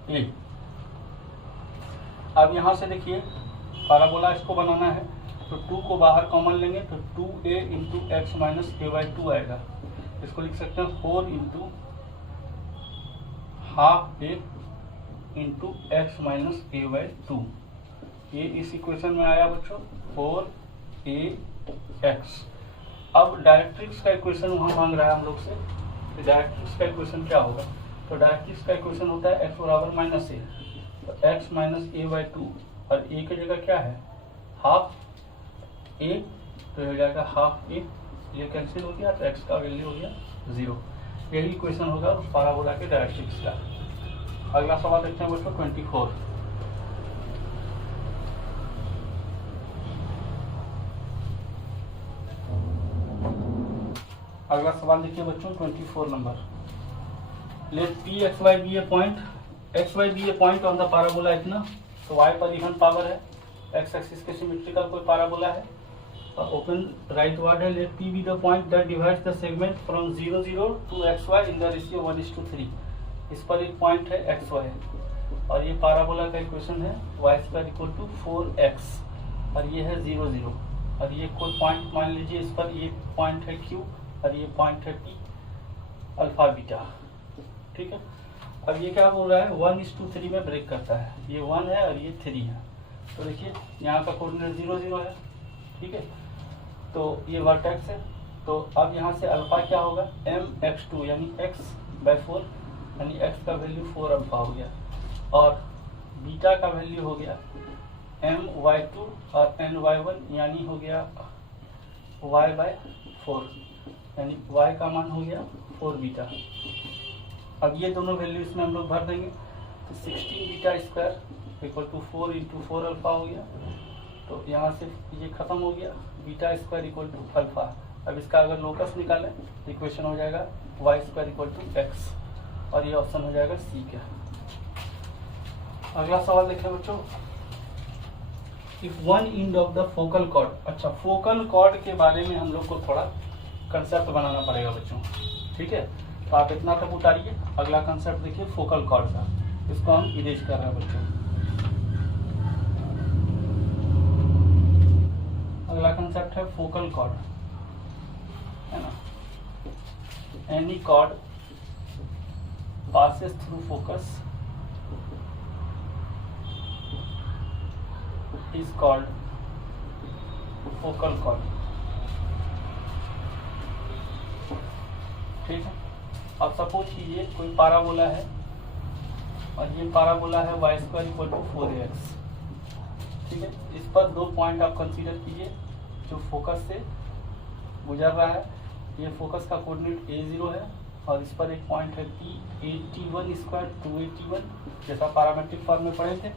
a। अब यहाँ से देखिए पैराबोला इसको बनाना है, तो 2 को बाहर कॉमन लेंगे तो 2a into x minus a by 2 आएगा। इसको लिख सकते हैं 4 into half a into x minus a by 2। ये इस इक्वेशन में आया बच्चों 4ax। अब डायरेक्ट्रिक्स का इक्वेशन वहाँ मांग रहा है हम लोग से, तो डायरेक्ट्रिक्स का इक्वेशन क्या होगा, तो डायरेक्ट्रिक्स का इक्वेशन होता है x बराबर माइनस a, तो x माइनस a बाई 2 और a की जगह क्या है हाफ a, तो हो जाएगा हाफ a, ये कैंसिल हो गया तो x का वैल्यू हो गया 0। यही इक्वेशन होगा उस पैराबोला के डायरेक्ट्रिक्स का। अगला सवाल देखते हैं बच्चों 24। अगला सवाल देखिए बच्चों 24 number. Let P x y be a point, x y be a point on the parabola इतना, तो y पर इवन पावर है, x एक्सिस के सिमेट्रिकल कोई पैराबोला है, ओपन राइट वर्ड है। Let P be the point that divides the segment from 0 0 to xy in the ratio 1:3। इस पर एक पॉइंट है xy और ये पैराबोला का इक्वेशन है y square equal to 4x और ये है 0 0 और ये कोई पॉइंट मान लीजिए, इस पर ये पॉइंट है q और ये पॉइंट है p अल्फा बीटा, ठीक है। अब ये क्या बोल रहा है 1:3 में ब्रेक करता है, ये 1 है और ये 3 है। तो देखिए यहाँ का कोऑर्डिनेट 0 0 है, ठीक है, तो ये वर्टेक्स है। तो अब यहाँ से अल्फा क्या होगा mx2 यानी x बाई 4 यानी x का वैल्यू 4 अल्फा हो गया और बीटा का वैल्यू हो गया my2 और ny1 यानी हो गया y बाई 4 यानी y का मान हो गया 4 बीटा। अब ये दोनों वैल्यू इसमें हम लोग भर देंगे, तो 16 beta square equal to 4 into 4 alpha हो गया। तो यहाँ से ये खत्म हो गया, beta square equal to alpha. अब इसका अगर लोकस निकालें तो इक्वेशन हो जाएगा y square equal to x और ये ऑप्शन हो जाएगा सी का। अगला सवाल देखें बच्चों, if one end of the focal cord. अच्छा, फोकल कॉर्ड के बारे में हम लोग को थोड़ा कंसेप्ट बनाना पड़ेगा बच्चों, ठीक है। तो आप इतना तक उतारिए। अगला कंसेप्ट देखिए फोकल कॉर्ड का, इसको हम इरेज कर रहे हैं बच्चों। अगला कंसेप्ट है फोकल कॉर्ड, है ना। Any chord passes through focus is called focal chord। ठीक है। अब सपोज कीजिए कोई पाराबोला है और ये पाराबोला है y square equal to 4ax। ठीक है। इस पर दो पॉइंट आप कंसीडर कीजिए जो फोकस से गुजर रहा है। ये फोकस का कोऑर्डिनेट a0 है और इस पर एक पॉइंट है P, 81 स्क्वायर 281 जैसा पैरामेट्रिक फॉर्म में पढ़े थे,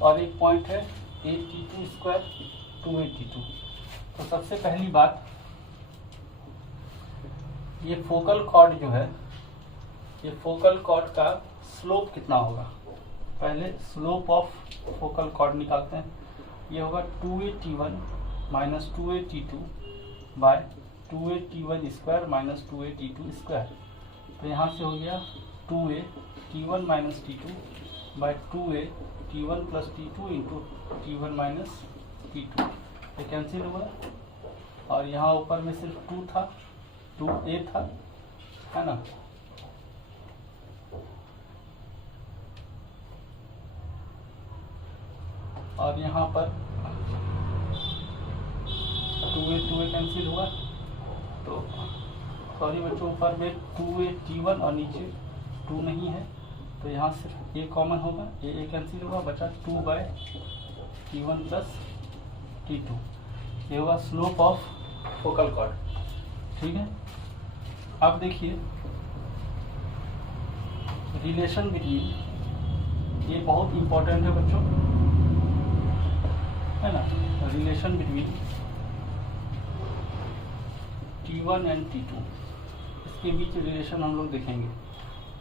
और एक पॉइंट है 82 स्क्वायर 282। तो सबसे पहली बात, ये फोकल कॉर्ड जो है, ये फोकल कॉर्ड का स्लोप कितना होगा। पहले स्लोप ऑफ फोकल कॉर्ड निकालते हैं। ये होगा 281 minus 282 by 281 square minus 282 square. तो यहाँ से हो गया 2a t1 minus t2 by 2a t1 plus t2 into t1 minus t2। ये कैंसिल हुआ और यहाँ ऊपर में सिर्फ 2 था, 2a था, है ना। और यहाँ पर 2a कैंसिल हुआ, तो सॉरी बच्चों ऊपर में 2a t1 और नीचे 2 नहीं है, तो यहाँ सिर्फ a कॉमन होगा, a कैंसिल होगा, बचा 2 बाय t1 प्लस t2। ये होगा स्लोप ऑफ फोकल कॉर्ड। ठीक है। अब देखिए रिलेशन बिटवीन, ये बहुत इंपॉर्टेंट है बच्चों, है ना। Relation between t1 and t2, इसके बीच रिलेशन हम लोग देखेंगे।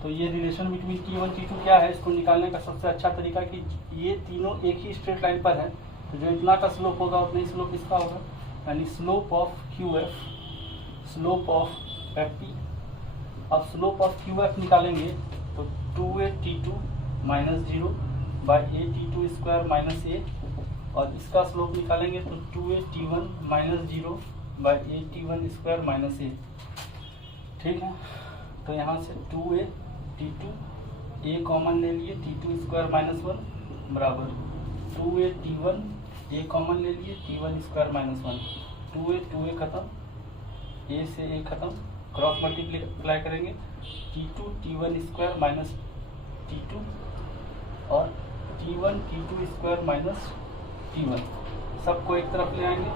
तो ये रिलेशन बिटवीन t1 t2 क्या है, इसको निकालने का सबसे अच्छा तरीका कि ये तीनों एक ही स्ट्रेट लाइन पर है, तो जो इतना का स्लोप होगा उतना ही स्लोप इसका होगा, यानी slope of QF, slope of FP। अब स्लोप ऑफ QF निकालेंगे तो 2a t2 minus 0 by a t2 square minus a, और इसका स्लोप निकालेंगे तो 2a t1 minus 0 by a t1 square minus a। ठीक है। तो यहाँ से 2a t2 a कॉमन ले लिए, t2 स्क्वायर माइनस 1 बराबर 2a t1 a कॉमन ले लिए, t1 स्क्वायर माइनस 1, 2a खत्म, a से a खत्म, क्रॉस मल्टीप्लाई करेंगे t2 t1 square minus t2 और t1 t2 square minus t1, सबको एक तरफ ले आएंगे।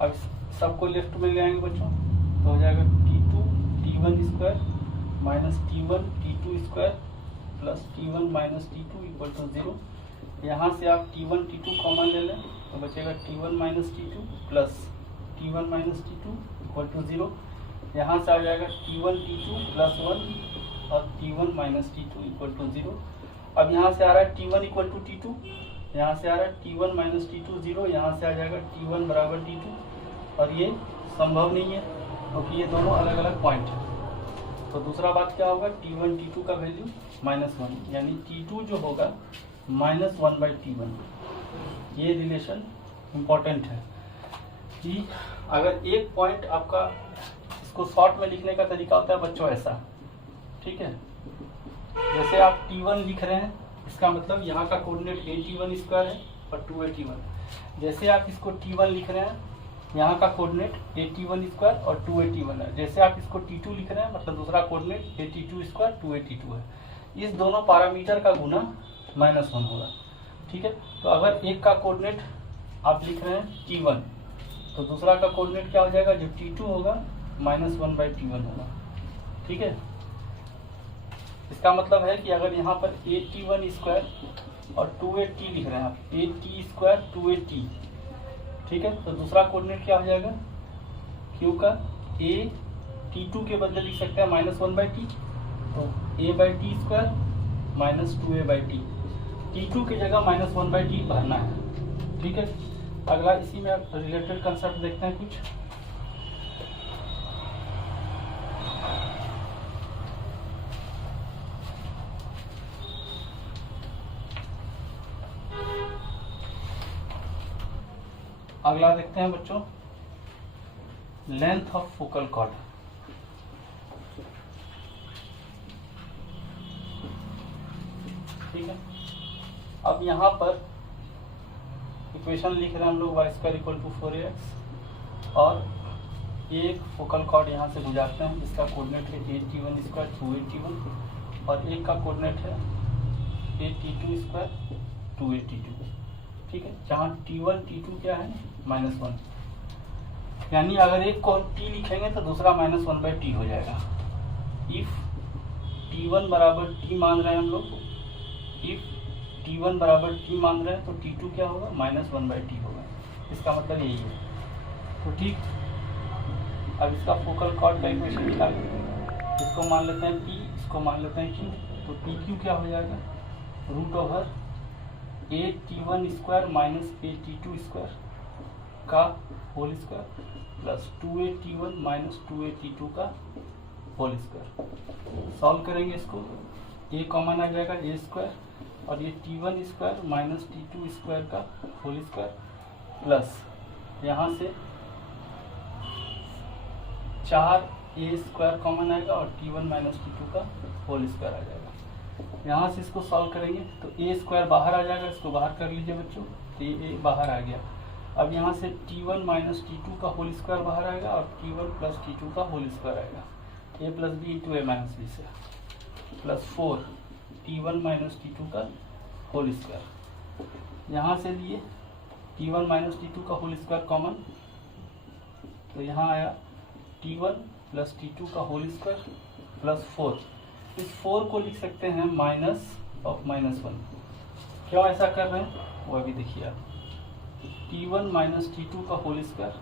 अब सबको लेफ्ट में ले आएंगे बच्चों, तो हो जाएगा t2 t1 square minus t1 t2 square plus t1 minus t2 equal to 0। यहाँ से आप t1 t2 कॉमन ले लें तो बचेगा t1 minus t2 plus t1 minus t2 equal to 0। यहाँ से आ जाएगा t1 t2 प्लस 1 और t1 minus t2 equal to 0। अब यहाँ से आ रहा है t1 इक्वल टू t2, यहाँ से आ रहा है t1 माइनस t2 0, यहाँ से आ जाएगा t1 बराबर t2, और ये संभव नहीं है क्योंकि ये दोनों अलग अलग पॉइंट है। तो दूसरा बात क्या होगा, t1 t2 का वैल्यू -1, यानी t2 जो होगा -1 बाई t1। ये रिलेशन इम्पोर्टेंट है कि अगर एक पॉइंट आपका, इसको शॉर्ट में लिखने का तरीका होता है बच्चों ऐसा, ठीक है। जैसे आप t1 लिख रहे हैं, इसका मतलब यहाँ का कोऑर्डिनेट a t1 स्क्वायर है और 2a t1। जैसे आप इसको t1 लिख रहे हैं, यहाँ का कोऑर्डिनेट a t1 स्क्वायर और 2a t1 है। जैसे आप इसको t2 लिख रहे हैं, मतलब दूसरा coordinate a t2 square 2a t2 है। इस दोनों पैरामीटर का गुना -1 होगा। ठीक है। तो अगर एक का कोऑर्डिनेट आप लिख रहे हैं t1, तो दूसरा का कोऑर्डिनेट क्या हो जाएगा, जो t2 होगा -1 बाई t1 होगा। ठीक है। इसका मतलब है कि अगर यहाँ पर a t1 स्क्वायर और 2at लिख रहे हैं आप, at स्क्वायर 2at, ठीक है, तो दूसरा कोऑर्डिनेट क्या हो जाएगा, q का a t2 के बदले लिख सकते हैं -1 बाई t, तो a by T square minus 2a by T, t2 की जगह -1 बाई t भरना है। ठीक है। अगला इसी में रिलेटेड कंसेप्ट देखते हैं कुछ। अगला देखते हैं बच्चों लेंथ ऑफ फोकल कॉर्ड। ठीक है, अब यहाँ पर इक्वेशन लिख रहे हैं हम लोग y² = 4ax और एक फोकल कॉर्ड यहाँ से गुजारते हैं जिसका कोऑर्डिनेट है AT1² 2AT1 और एक का कोऑर्डिनेट है AT2² 2AT2। ठीक है, जहाँ T1 T2 क्या है -1, यानी अगर एक को T लिखेंगे तो दूसरा -1/T हो जाएगा। इफ T1 बराबर T मान रहे हैं हम लोग, इफ T1 बराबर T मान रहे हैं तो T2 क्या होगा -1/T होगा। इसका मतलब यही है। तो ठीक, अब इसका फोकल कॉर्ड का इक्वेशन निकालेंगे। इसको मान लेते हैं P, इसको मान लेते हैं Q। तो PQ क्या हो जाएगा √AT1² -AT2² का whole square plus 2AT1 - 2AT2 का होल स्क्वायर। सॉल्व करेंगे इसको, a कॉमन आ जाएगा a² और ये T1² - T2² का होल स्क्वायर प्लस यहाँ से 4a² कॉमन आएगा और T1 - T2 का होल स्क्वायर आ जाएगा। यहाँ से इसको सॉल्व करेंगे तो a² बाहर आ जाएगा, इसको बाहर कर लीजिए बच्चों, तो ये बाहर आ गया। अब यहाँ से T1 - T2 का होल स्क्वायर बाहर आएगा और T1 + T2 का होल स्क्वायर आएगा, a + b × a - b से प्लस 4 T1 - T2 का होल स्क्वायर। यहाँ से लिए T1 - T2 का होल स्क्वायर कॉमन, तो यहाँ आया T1 + T2 का होल स्क्वायर प्लस 4। इस 4 को लिख सकते हैं -(-1). क्यों ऐसा कर रहे हैं वो अभी देखिए आप। T1 - T2 का होल स्क्वायर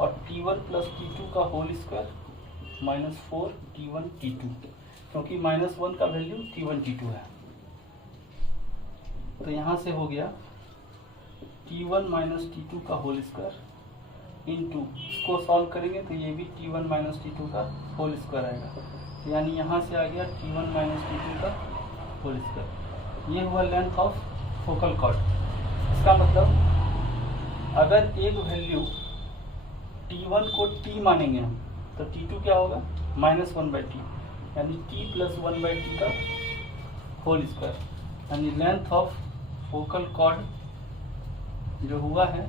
और T1 + T2 का होल स्क्वायर -4 T1 T2, क्योंकि -1 का वैल्यू T1 T2 है। तो यहाँ से हो गया T1 - T2 का होल स्क्वायर इंटू, इसको सॉल्व करेंगे तो ये भी T1 - T2 का होल स्क्वायर आएगा, यानी यहाँ से आ गया T1 - T2 का होल स्क्वायर। ये हुआ लेंथ ऑफ फोकल कॉर्ड। इसका मतलब अगर एक वैल्यू T1 को T मानेंगे हम तो T2 क्या होगा -1/T, यानी T + 1/T का होल स्क्वायर, यानी लेंथ ऑफ फोकल कॉर्ड जो हुआ है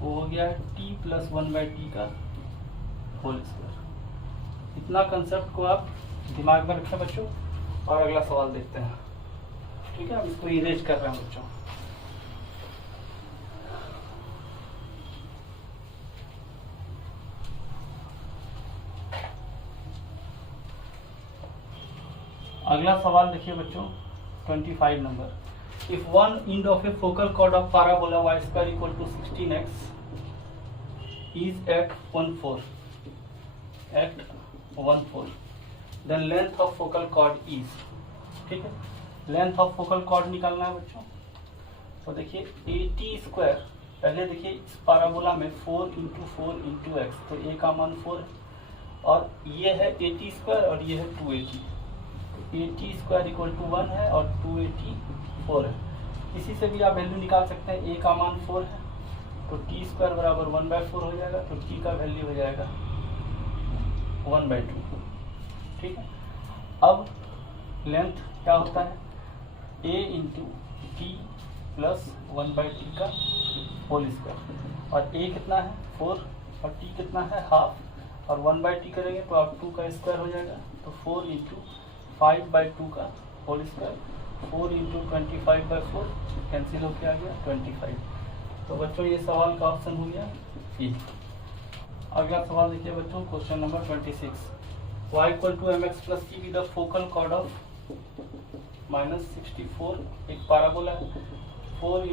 वो हो गया है T + 1/T का होल स्क्वायर। इतना कंसेप्ट को आप दिमाग में रखें बच्चों, और अगला सवाल देखते हैं। ठीक है, अब इसको इरेज कर रहे हैं बच्चों। अगला सवाल देखिए बच्चों 25 number. If one end of A focal cord of parabola y² = 16x is at 1/4, then length of focal cord is। ठीक है, लेंथ ऑफ फोकल कॉर्ड निकालना है बच्चों। तो देखिए AT², पहले देखिए इस पाराबोला में 4 × 4 × x, तो a का मान 4 है और ये है AT² और ये है 2AT। AT² = 1 है और 2AT 4 है। इसी से भी आप वैल्यू निकाल सकते हैं, a का मान 4 है तो T² = 1/4 हो जाएगा, तो T का वैल्यू हो जाएगा 1/2। ठीक है, अब लेंथ क्या होता है a × T + 1/T का होल स्क्वायर, और a कितना है 4 और T कितना है ½ और 1/T करेंगे तो आप 2 का स्क्वायर हो जाएगा, तो 4 × 5/2 का होल स्क्वायर, 4 × 25/4 कैंसिल होके आ गया 25। तो बच्चों ये सवाल का ऑप्शन हो गया ए। अगला सवाल देखिए बच्चों, question number 26। y = mx + c with the focal cord of -64, एक पैराबोला है, 4 ×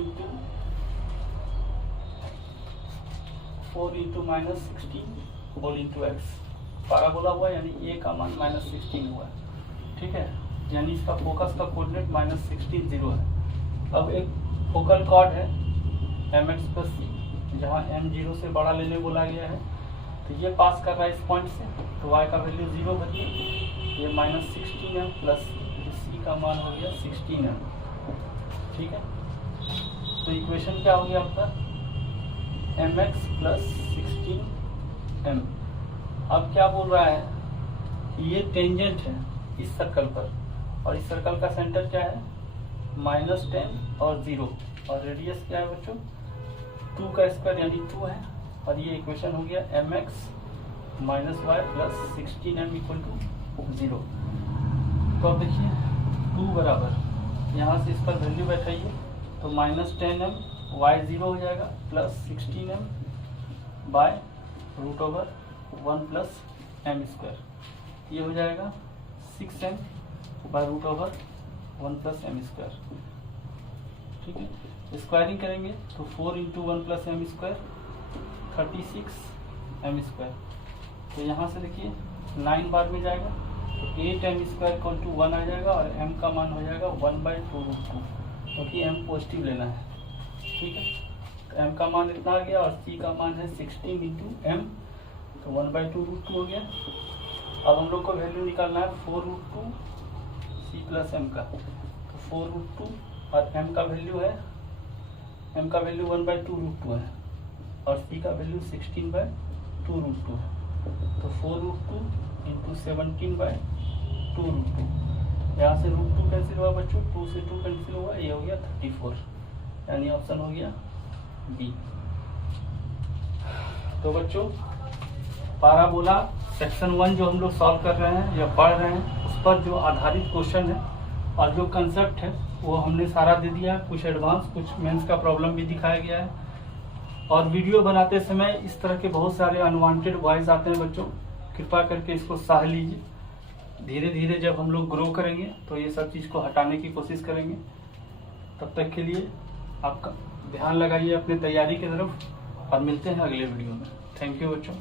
-16 होल × x पैराबोला हुआ, यानी a का मान -16 हुआ। ठीक है, यानी इसका फोकस का कोऑर्डिनेट -16 0 है। अब एक फोकल कॉर्ड है एम एक्स प्लस सी, जहाँ एम 0 से बड़ा लेने बोला गया है, तो ये पास कर रहा है इस पॉइंट से, तो y का वैल्यू 0 भरिए, ये -16m प्लस सी का मान हो गया 16m। ठीक है, तो इक्वेशन क्या हो गया आपका, mx प्लस 16m। अब क्या बोल रहा है, ये टेंजेंट है इस सर्कल पर, और इस सर्कल का सेंटर क्या है, -10 और 0, और रेडियस क्या है बच्चों, 2 का स्क्वायर यानी 2 है, और ये इक्वेशन हो गया mx minus y plus 16m equal to 0। तो अब देखिए 2 बराबर, यहाँ से इस पर वैल्यू बैठाइए, तो -10m y 0 हो जाएगा plus 16m by √1 plus m square, ये हो जाएगा 6m bye √1 plus m square. ठीक है, स्क्वायरिंग करेंगे तो 4 × 1 plus m square 36m square. तो यहाँ से देखिए 9 बार में जाएगा, तो 8m स्क्वायर इक्वल टू 1 आ जाएगा, और m का मान हो जाएगा 1/2√2, क्योंकि m पॉजिटिव लेना है। ठीक है, तो m का मान इतना आ गया, और c का मान है 16 × m, तो 1/2√2 हो गया। अब हम लोग को वैल्यू निकालना है 4√2 c प्लस m का, तो 4√2 और m का वैल्यू है, m का वैल्यू 1/2√2 है, और c का वैल्यू 16/2√2 है, तो 4√2 × 17/2√2। यहाँ से √2 कैंसिल हुआ बच्चों, 2 से 2 कैंसिल हुआ, ये हो गया 34, यानी ऑप्शन हो गया बी। तो बच्चों पाराबोला सेक्शन 1 जो हम लोग सॉल्व कर रहे हैं या पढ़ रहे हैं, उस पर जो आधारित क्वेश्चन है और जो कंसेप्ट है वो हमने सारा दे दिया है, कुछ एडवांस कुछ मेंस का प्रॉब्लम भी दिखाया गया है। और वीडियो बनाते समय इस तरह के बहुत सारे अनवांटेड वॉइस आते हैं बच्चों, कृपा करके इसको सह लीजिए। धीरे धीरे जब हम लोग ग्रो करेंगे तो ये सब चीज़ को हटाने की कोशिश करेंगे। तब तक के लिए आपका ध्यान लगाइए अपने तैयारी की तरफ, और मिलते हैं अगले वीडियो में। थैंक यू बच्चों।